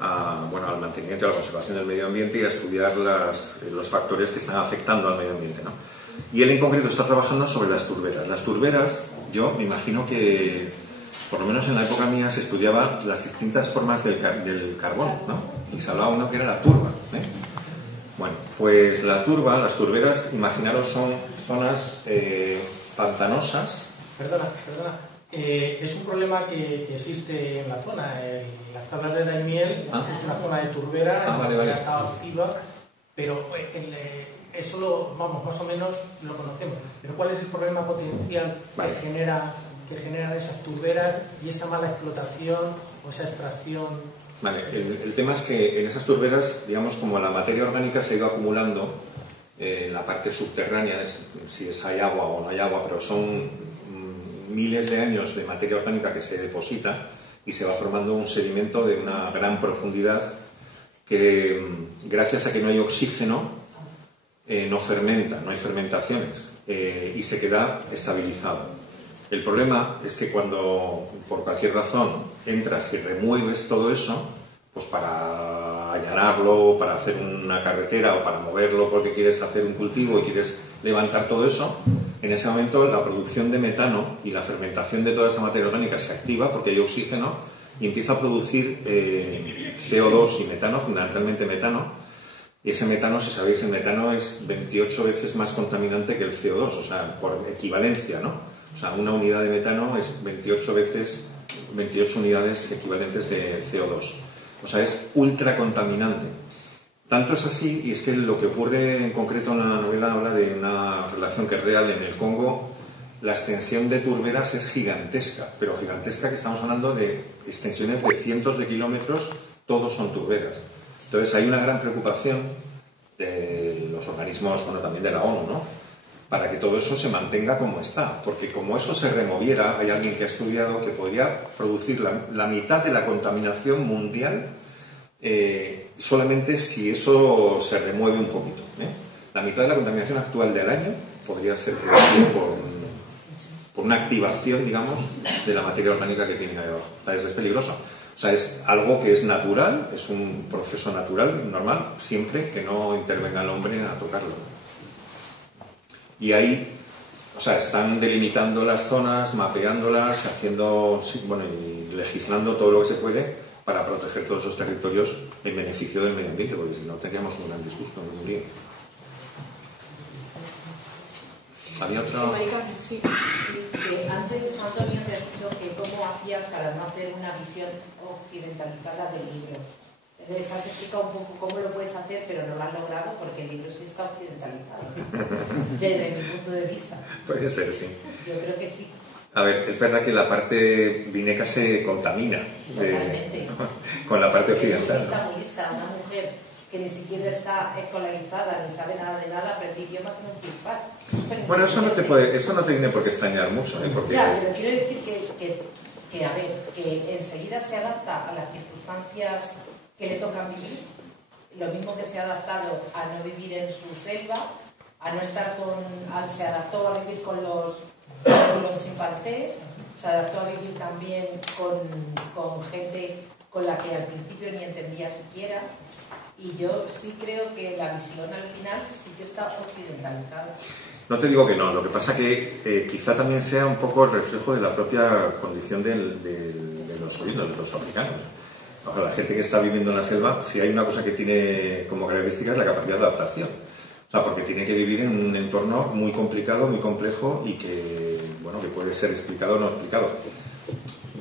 al mantenimiento y a la conservación del medio ambiente y a estudiar los factores que están afectando al medio ambiente, ¿no? Y él en concreto está trabajando sobre las turberas. Las turberas, yo me imagino que, por lo menos en la época mía, se estudiaban las distintas formas del carbón, ¿no? Y se hablaba uno que era la turba, ¿eh? Bueno, pues las turberas, imaginaros, son zonas pantanosas. Perdona. Es un problema que existe en la zona. Las tablas de Daimiel es una zona de turbera, vale. Estaba activa, pero eso más o menos lo conocemos. Pero ¿cuál es el problema potencial que generan esas turberas y esa mala explotación o esa extracción? Vale, el tema es que en esas turberas, digamos, como la materia orgánica se ha ido acumulando en la parte subterránea, si hay agua o no hay agua, pero son miles de años de materia orgánica que se deposita y se va formando un sedimento de una gran profundidad que, gracias a que no hay oxígeno, no fermenta, no hay fermentaciones y se queda estabilizado. El problema es que cuando, por cualquier razón, entras y remueves todo eso, pues para allanarlo, para hacer una carretera o para moverlo porque quieres hacer un cultivo y quieres levantar todo eso, en ese momento la producción de metano y la fermentación de toda esa materia orgánica se activa porque hay oxígeno y empieza a producir CO2 y metano, fundamentalmente metano. Y ese metano, si sabéis, el metano es 28 veces más contaminante que el CO2, o sea, por equivalencia, ¿no? O sea, una unidad de metano es 28 unidades equivalentes de CO2. O sea, es ultra contaminante. Tanto es así, y es que lo que ocurre en concreto en la novela habla de una relación que es real en el Congo. La extensión de turberas es gigantesca, pero gigantesca, que estamos hablando de extensiones de cientos de kilómetros, todos son turberas. Entonces hay una gran preocupación de los organismos, bueno, también de la ONU, ¿no?, para que todo eso se mantenga como está, porque como eso se removiera, hay alguien que ha estudiado que podría producir la mitad de la contaminación mundial solamente si eso se remueve un poquito, ¿eh? La mitad de la contaminación actual del año podría ser producida por una activación, digamos, de la materia orgánica que tiene ahí abajo. ¿Sabes? Es peligroso. O sea, es algo que es natural, es un proceso natural, normal, siempre que no intervenga el hombre a tocarlo. Y ahí, o sea, están delimitando las zonas, mapeándolas, haciendo, bueno, y legislando todo lo que se puede para proteger todos esos territorios en beneficio del medio ambiente, porque si no tendríamos un gran disgusto, un lío. ¿Había otra? Sí. Antes Antonio te ha dicho que cómo hacías para no hacer una visión occidentalizada del libro. Les has explicado un poco cómo lo puedes hacer, pero no lo has logrado porque el libro sí está occidentalizado, desde mi punto de vista. Puede ser, sí. Yo creo que sí. A ver, es verdad que la parte vineca se contamina con la parte occidental, ¿no? Muy lista, una mujer que ni siquiera está escolarizada ni sabe nada de nada, pero idiomas en un pispás. Bueno, eso no te tiene por qué extrañar mucho, ¿eh? Porque... Ya, pero quiero decir que, a ver, que enseguida se adapta a las circunstancias que le tocan vivir, lo mismo que se ha adaptado a no vivir en su selva, a no estar se adaptó a vivir con los chimpancés, se adaptó a vivir también con gente con la que al principio ni entendía siquiera. Y yo sí creo que la visión al final sí que está occidentalizada. No te digo que no, lo que pasa que quizá también sea un poco el reflejo de la propia condición de los oriundos, de los africanos. Ahora, la gente que está viviendo en la selva, si hay una cosa que tiene como característica es la capacidad de adaptación. O sea, porque tiene que vivir en un entorno muy complicado, muy complejo y que, bueno, que puede ser explicado o no explicado.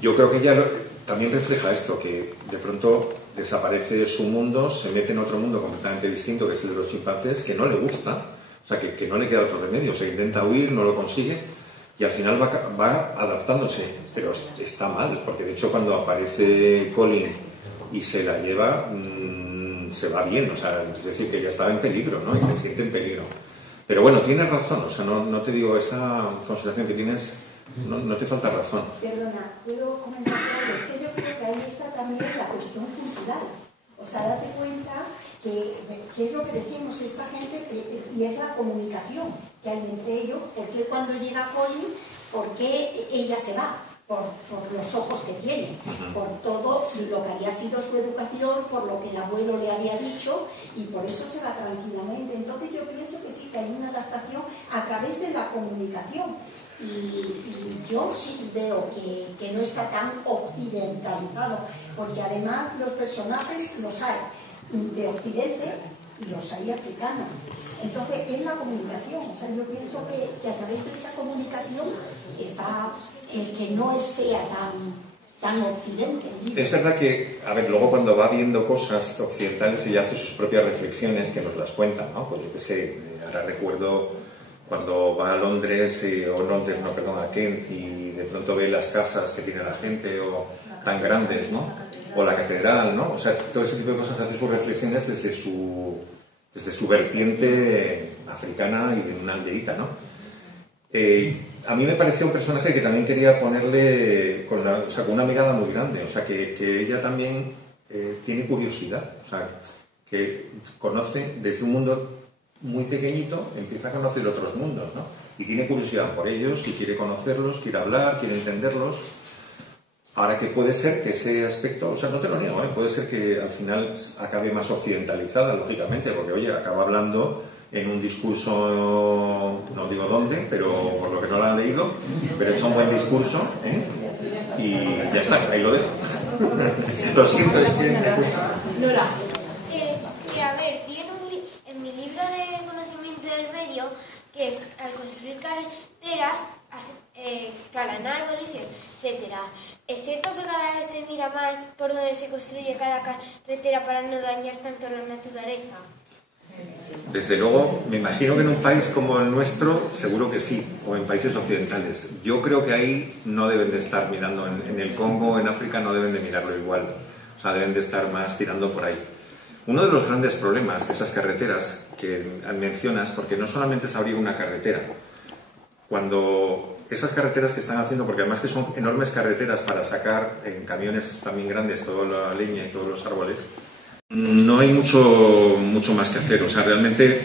Yo creo que ella también refleja esto, que de pronto desaparece su mundo, se mete en otro mundo completamente distinto, que es el de los chimpancés, que no le gusta, o sea, que no le queda otro remedio, o sea, intenta huir, no lo consigue, y al final va adaptándose, pero está mal, porque de hecho cuando aparece Colin y se la lleva, se va bien, o sea, es decir, que ya estaba en peligro, ¿no? Y se siente en peligro. Pero bueno, tienes razón, o sea, no te digo, esa consideración que tienes, no te falta razón. Perdona, ¿puedo comentar algo? Es que yo creo que ahí está también la cuestión cultural. O sea, date cuenta que es lo que decimos esta gente, y es la comunicación que hay entre ellos. ¿Por qué cuando llega Colin, por qué ella se va? Por los ojos que tiene, por todo lo que había sido su educación, por lo que el abuelo le había dicho, y por eso se va tranquilamente. Entonces yo pienso que sí, que hay una adaptación a través de la comunicación. Y yo sí veo que no está tan occidentalizado, porque además los personajes los hay de Occidente y los hay africanos. Entonces es la comunicación, o sea, yo pienso que a través de esa comunicación está el que no sea tan occidente. Es verdad que, a ver, luego cuando va viendo cosas occidentales ella hace sus propias reflexiones que nos las cuenta, ¿no? Pues yo qué sé, ahora recuerdo cuando va a Londres, a Kent, y de pronto ve las casas que tiene la gente, o tan grandes, ¿no? O la catedral, ¿no? O sea, todo ese tipo de cosas hace sus reflexiones desde su vertiente africana y de una aldeíta, ¿no? A mí me pareció un personaje que también quería ponerle con una mirada muy grande, o sea, que ella también tiene curiosidad, o sea, que conoce desde un mundo muy pequeñito, empieza a conocer otros mundos, ¿no? Y tiene curiosidad por ellos, y quiere conocerlos, quiere hablar, quiere entenderlos. Ahora, que puede ser que ese aspecto, o sea, no te lo niego, puede ser que al final acabe más occidentalizada, lógicamente, porque, oye, acaba hablando en un discurso, no digo dónde, pero por lo que no lo han leído, pero hecho un buen discurso, y ya está, ahí lo dejo. Lo siento, es que me cuesta. Nora. A ver, vi en mi libro de conocimiento del medio que es, al construir carreteras, talan árboles, etcétera. ¿Es cierto que cada vez se mira más por donde se construye cada carretera para no dañar tanto la naturaleza? Desde luego, me imagino que en un país como el nuestro, seguro que sí, o en países occidentales. Yo creo que ahí no deben de estar mirando, en el Congo, en África, no deben de mirarlo igual. O sea, deben de estar más tirando por ahí. Uno de los grandes problemas de esas carreteras que mencionas, porque no solamente es abrir una carretera, cuando esas carreteras que están haciendo, porque además que son enormes carreteras para sacar en camiones también grandes toda la leña y todos los árboles, no hay mucho más que hacer. O sea, realmente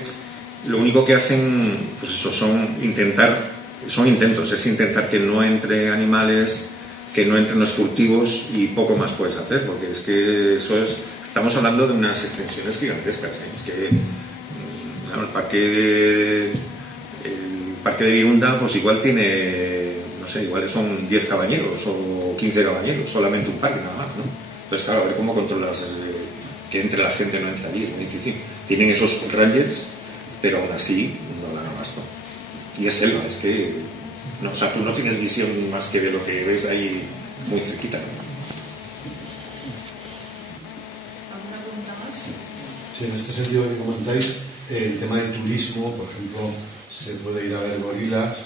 lo único que hacen, pues eso, son intentos, es intentar que no entre animales, que no entren los cultivos, y poco más puedes hacer, porque es que eso es... Estamos hablando de unas extensiones gigantescas, Es que bueno, el parque de Virunda, pues igual tiene, no sé, igual son 10 cabañeros o 15 cabañeros, solamente un parque nada más, ¿no? Entonces, claro, a ver cómo controlas que entre la gente, no entre allí, es difícil. Tienen esos rangers, pero aún así no dan abasto. Y es selva, es que... No, o sea, tú no tienes visión más que de lo que ves ahí muy cerquita, ¿no? Sí, en este sentido que comentáis, el tema del turismo, por ejemplo, se puede ir a ver gorilas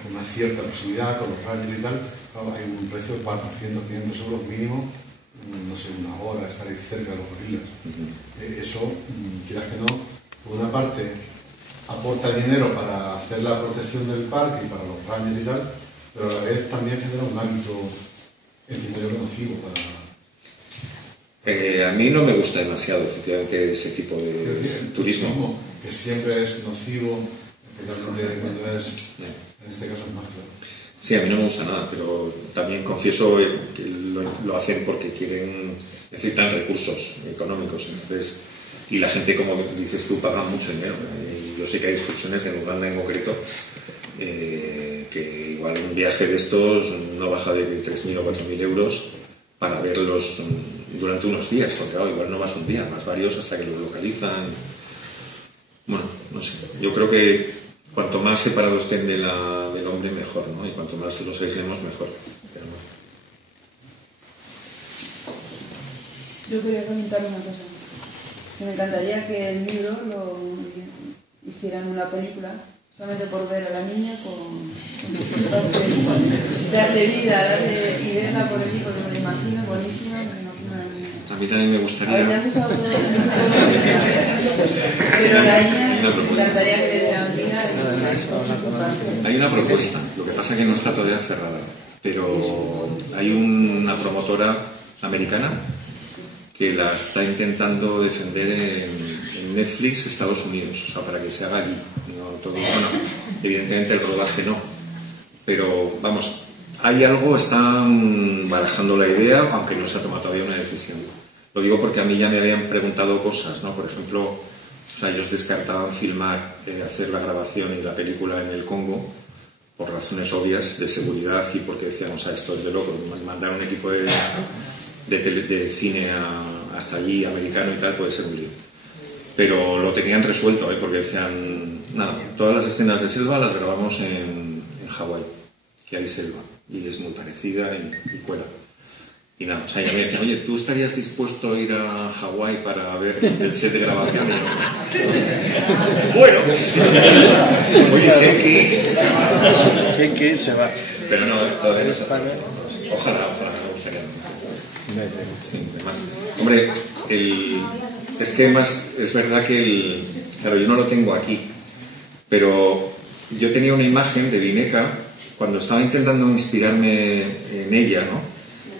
con una cierta proximidad, con los rangers y tal. Claro, hay un precio de 400, 500 euros mínimo, no sé, una hora estar ahí cerca de los gorilas. Eso, quieras que no, por una parte aporta dinero para hacer la protección del parque y para los rangers y tal, pero a la vez también genera un hábito, entiendo yo, nocivo para... A mí no me gusta demasiado, efectivamente, ese tipo de turismo. Que siempre es nocivo, especialmente cuando es, en este caso es más claro. Sí, a mí no me gusta nada, pero también confieso que lo hacen porque necesitan recursos económicos. Entonces, y la gente, como dices tú, paga mucho dinero. Yo sé que hay excursiones en Uganda en concreto, que igual un viaje de estos no baja de 3.000 o 4.000 euros para verlos durante unos días, porque claro, igual no vas un día, más varios hasta que los localizan. Bueno, no sé. Yo creo que cuanto más separados estén del hombre, mejor, ¿no? Y cuanto más los aislemos, mejor. Pero no. Yo quería comentar una cosa. Que me encantaría que el libro lo hicieran una película, solamente por ver a la niña, darle vida, y verla por el libro, que me lo imagino, buenísima, me imagino a la niña. A mí también me gustaría. A mí me ha gustado todo, pero la niña me encantaría que le dieran vida. Hay una propuesta, lo que pasa es que no está todavía cerrada, pero hay una promotora americana que la está intentando defender en Netflix, Estados Unidos, o sea, para que se haga allí. No todo, bueno, evidentemente el rodaje no, pero vamos, hay algo, están barajando la idea, aunque no se ha tomado todavía una decisión. Lo digo porque a mí ya me habían preguntado cosas, ¿no? Por ejemplo, o sea, ellos descartaban filmar, hacer la grabación y la película en el Congo por razones obvias de seguridad y porque decían, o sea, esto es de loco, mandar un equipo de cine hasta allí, americano y tal, puede ser un lío. Pero lo tenían resuelto, porque decían, nada, todas las escenas de selva las grabamos en Hawái, que hay selva, y es muy parecida y cuela. Y nada, o sea, ya me decían, oye, ¿tú estarías dispuesto a ir a Hawái para ver el set de grabación? Y yo, bueno, oye, si hay que ir, se va. Pero no, todavía no se va. Ojalá, me gustaría. Sí, además, hombre, es que más es verdad que claro, yo no lo tengo aquí, pero yo tenía una imagen de Vineca cuando estaba intentando inspirarme en ella, ¿no?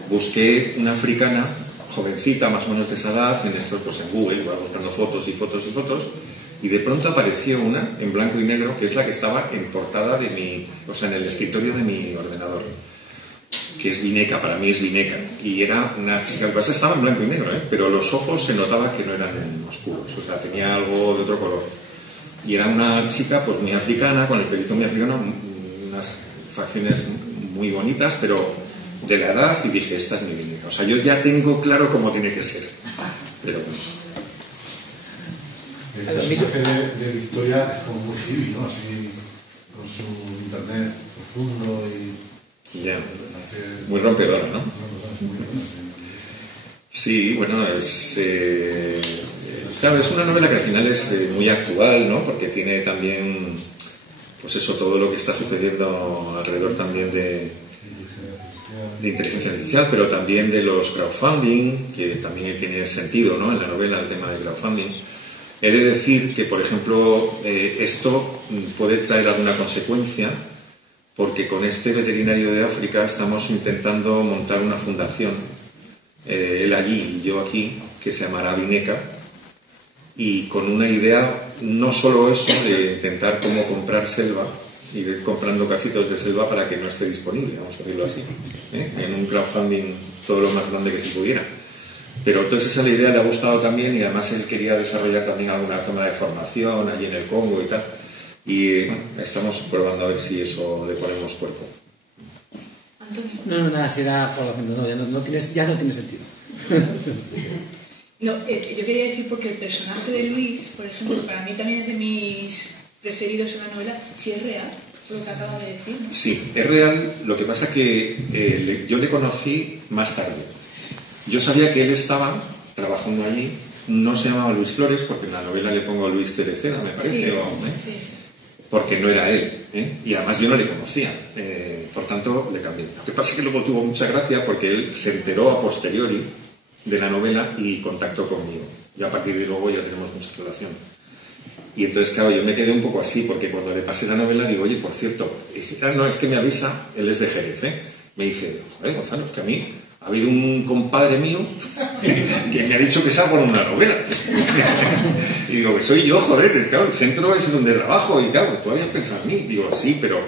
Busqué una africana jovencita, más o menos de esa edad, en esto, pues en Google, iba buscando fotos, y de pronto apareció una en blanco y negro, que es la que estaba en portada en el escritorio de mi ordenador, que es Vineca, para mí es Vineca, y era una chica, lo que pasa estaba en blanco y negro, pero los ojos se notaba que no eran oscuros, o sea, tenía algo de otro color, y era una chica pues muy africana, con el pelito muy africano, unas facciones muy bonitas, pero de la edad, y dije, esta es mi Vineca, o sea, yo ya tengo claro cómo tiene que ser, pero bueno. El personaje de Victoria es como muy hippie, ¿no? Así, con su internet profundo y... Ya, muy rompedora, ¿no? Sí, bueno, claro, es una novela que al final es muy actual, ¿no? Porque tiene también, pues eso, todo lo que está sucediendo alrededor también de inteligencia artificial, pero también de los crowdfunding, que también tiene sentido, ¿no? En la novela el tema de crowdfunding. He de decir que, por ejemplo, esto puede traer alguna consecuencia, porque con este veterinario de África estamos intentando montar una fundación, él allí y yo aquí, que se llamará Vineca, y con una idea, no solo eso, de intentar cómo comprar selva, ir comprando casitos de selva para que no esté disponible, vamos a decirlo así, en un crowdfunding todo lo más grande que se pudiera. Pero entonces esa idea le ha gustado también, y además él quería desarrollar también alguna forma de formación allí en el Congo y tal. Y bueno, estamos probando a ver si eso le ponemos cuerpo. Antonio. No, nada, si era por la gente, ya no tiene sentido. No, yo quería decir porque el personaje de Luis, por ejemplo, para mí también es de mis preferidos en la novela, si es real, lo que acaba de decir, ¿no? Sí, es real, lo que pasa que yo le conocí más tarde. Yo sabía que él estaba trabajando allí, no se llamaba Luis Flores, porque en la novela le pongo Luis Cereceda, me parece, sí, sí. Porque no era él, y además yo no le conocía, por tanto le cambié. Lo que pasa es que luego tuvo mucha gracia porque él se enteró a posteriori de la novela y contactó conmigo, y a partir de luego ya tenemos mucha relación. Y entonces, claro, yo me quedé un poco así, porque cuando le pasé la novela digo, oye, por cierto, no, es que me avisa, él es de Jerez, me dice, joder, Gonzalo, es que a mí ha habido un compadre mío que me ha dicho que salgo en una novela. Y digo, que soy yo, joder, claro, el centro es donde trabajo, y claro, tú habías pensado en mí. Digo, sí, pero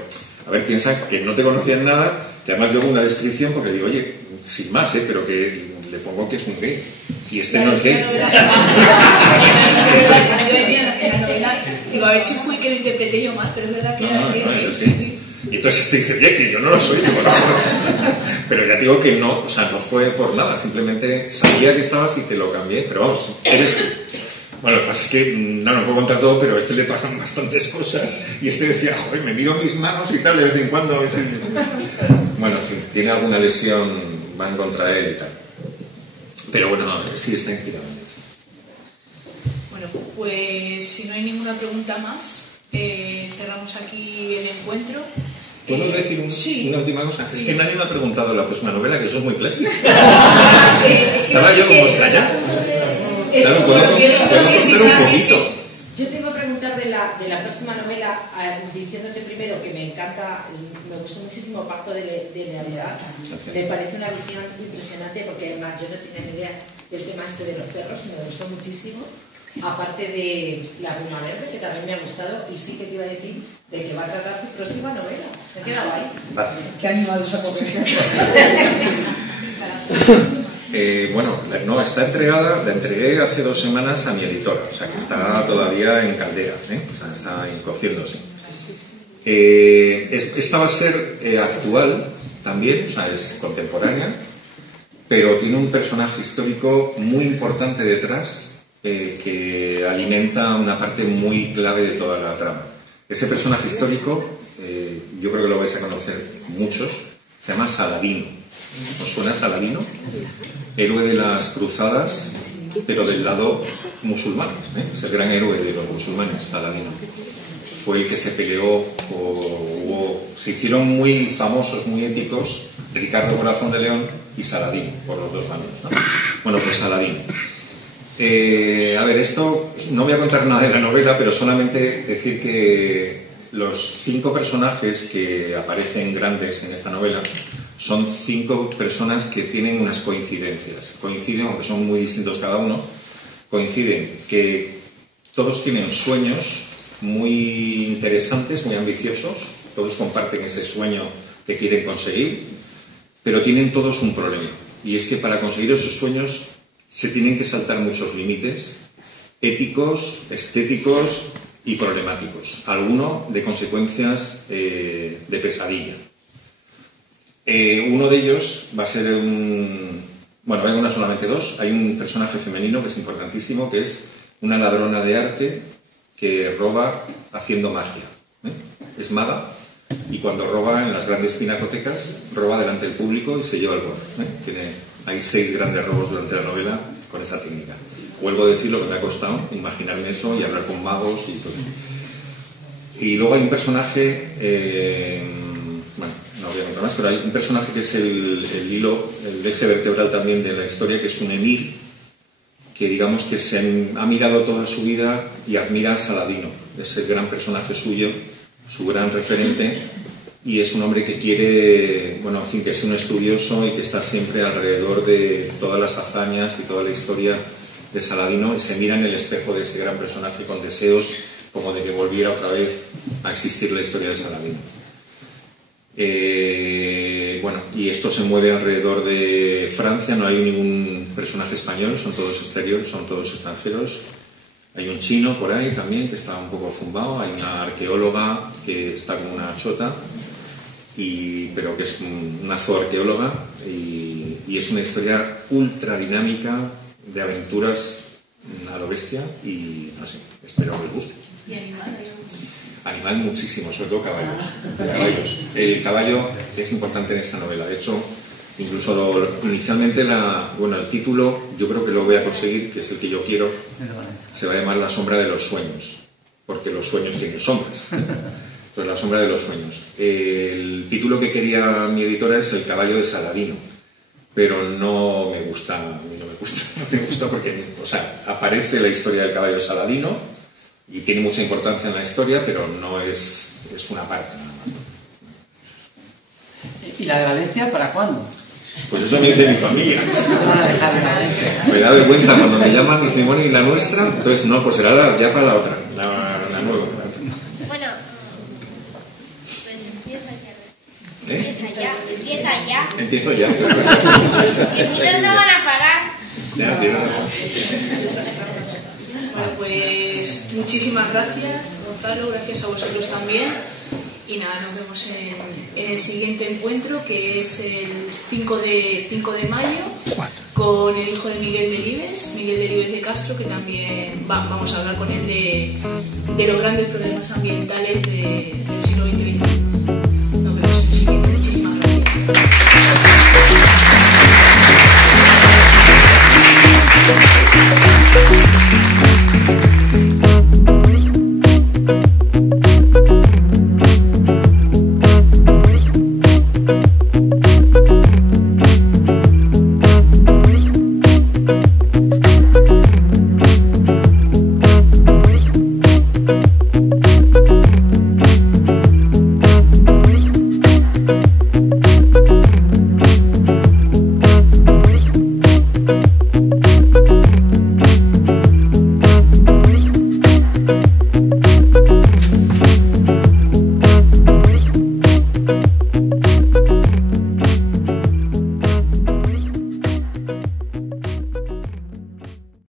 A ver, piensa que no te conocían nada, que además yo hago una descripción porque digo, oye, sin más, pero que le pongo que es un gay. Y este no es gay. Digo, a ver si fui que lo interpreté yo mal, pero es verdad que era gay. Sí. Y entonces este dice, oye, que yo no lo soy, digo, no. Pero ya te digo que no, o sea, no fue por nada, simplemente sabía que estabas y te lo cambié, pero vamos, eres tú. Bueno, lo que pasa es que, no puedo contar todo, pero a este le pasan bastantes cosas, y este decía, joder, me miro mis manos y tal, de vez en cuando, a veces... Bueno, en fin, tiene alguna lesión, van contra él y tal. Pero bueno, no, sí está inspirado en eso. Bueno, pues si no hay ninguna pregunta más, cerramos aquí el encuentro. ¿Puedo decir una última cosa? Sí. Es que nadie me ha preguntado la próxima novela, que eso es muy clásico. Estaba yo como extrañado. Claro, ¿puedo contar un poquito? Yo te iba a preguntar de la próxima novela, diciéndote primero que me encanta, me gustó muchísimo Pacto de Lealtad. Me parece una visión impresionante porque además yo no tenía ni idea del tema este de los perros, me gustó muchísimo. Aparte de La Bruma Verde, que también me ha gustado, y sí que te iba a decir de que va a tratar tu próxima novela. Me he quedado ahí. Vale. Qué animado esa conversación. Bueno, no, está entregada, la entregué hace 2 semanas a mi editora, o sea que está todavía en caldera, o sea, está cociéndose. Esta va a ser actual también, o sea, es contemporánea, pero tiene un personaje histórico muy importante detrás que alimenta una parte muy clave de toda la trama. Ese personaje histórico, yo creo que lo vais a conocer muchos, se llama Saladino. ¿Os suena Saladino? Héroe de las cruzadas, pero del lado musulmán. Es el gran héroe de los musulmanes, Saladino. Fue el que se peleó, se hicieron muy famosos, muy épicos, Ricardo Corazón de León y Saladino, por los dos bandos, ¿no? Bueno, pues Saladino. A ver, esto no voy a contar nada de la novela, pero solamente decir que los 5 personajes que aparecen grandes en esta novela son 5 personas que tienen unas coincidencias. Coinciden, aunque son muy distintos cada uno, coinciden que todos tienen sueños muy interesantes, muy ambiciosos, todos comparten ese sueño que quieren conseguir, pero tienen todos un problema. Y es que para conseguir esos sueños se tienen que saltar muchos límites éticos, estéticos y problemáticos. Alguno de consecuencias de pesadilla. Uno de ellos va a ser bueno, hay solamente 2. Hay un personaje femenino que es importantísimo, que es una ladrona de arte que roba haciendo magia. Es maga y cuando roba en las grandes pinacotecas, roba delante del público y se lleva el bono. Hay 6 grandes robos durante la novela con esa técnica. Vuelvo a decir lo que me ha costado, imaginarme eso y hablar con magos y todo eso. Y luego hay un personaje, bueno, no voy a contar más, pero hay un personaje que es el eje vertebral también de la historia, que es un emir, que digamos que se ha mirado toda su vida y admira a Saladino. Es el gran personaje suyo, su gran referente, y es un hombre que quiere, bueno, en fin, que es un estudioso y que está siempre alrededor de todas las hazañas y toda la historia de Saladino, y se mira en el espejo de ese gran personaje con deseos como de que volviera otra vez a existir la historia de Saladino. Bueno, y esto se mueve alrededor de Francia, no hay ningún personaje español, son todos exteriores, son todos extranjeros. Hay un chino por ahí también que está un poco zumbado, hay una arqueóloga que está como una chota, pero que es una zooarqueóloga, y es una historia ultra dinámica de aventuras a lo bestia, y no sé, espero que os guste. ¿Y animal? Animal muchísimo, sobre todo caballos. El caballo es importante en esta novela. De hecho, incluso inicialmente el título, yo creo que lo voy a conseguir, que es el que yo quiero, se va a llamar La sombra de los sueños, porque los sueños tienen sombras. Entonces, La sombra de los sueños. El título que quería mi editora es El caballo de Saladino, pero no me gusta porque, o sea, aparece la historia del caballo de Saladino y tiene mucha importancia en la historia, pero no es una parte nada más. ¿Y la de Valencia para cuándo? Pues eso me dice mi familia. Me da vergüenza cuando me llaman y dicen, bueno, ¿y la nuestra? Entonces, no, pues será ya para la otra, la nueva. Bueno, pues empieza ya. Empieza ya. Empiezo ya. Que si no, no van a parar. Ya, tienes razón. Bueno, pues muchísimas gracias, Gonzalo, gracias a vosotros también. Y nada, nos vemos en el siguiente encuentro, que es el 5 de mayo, con el hijo de Miguel Delibes de Castro, que también vamos a hablar con él de los grandes problemas ambientales del siglo XX-XXI. Nos vemos en el siguiente. Muchísimas gracias.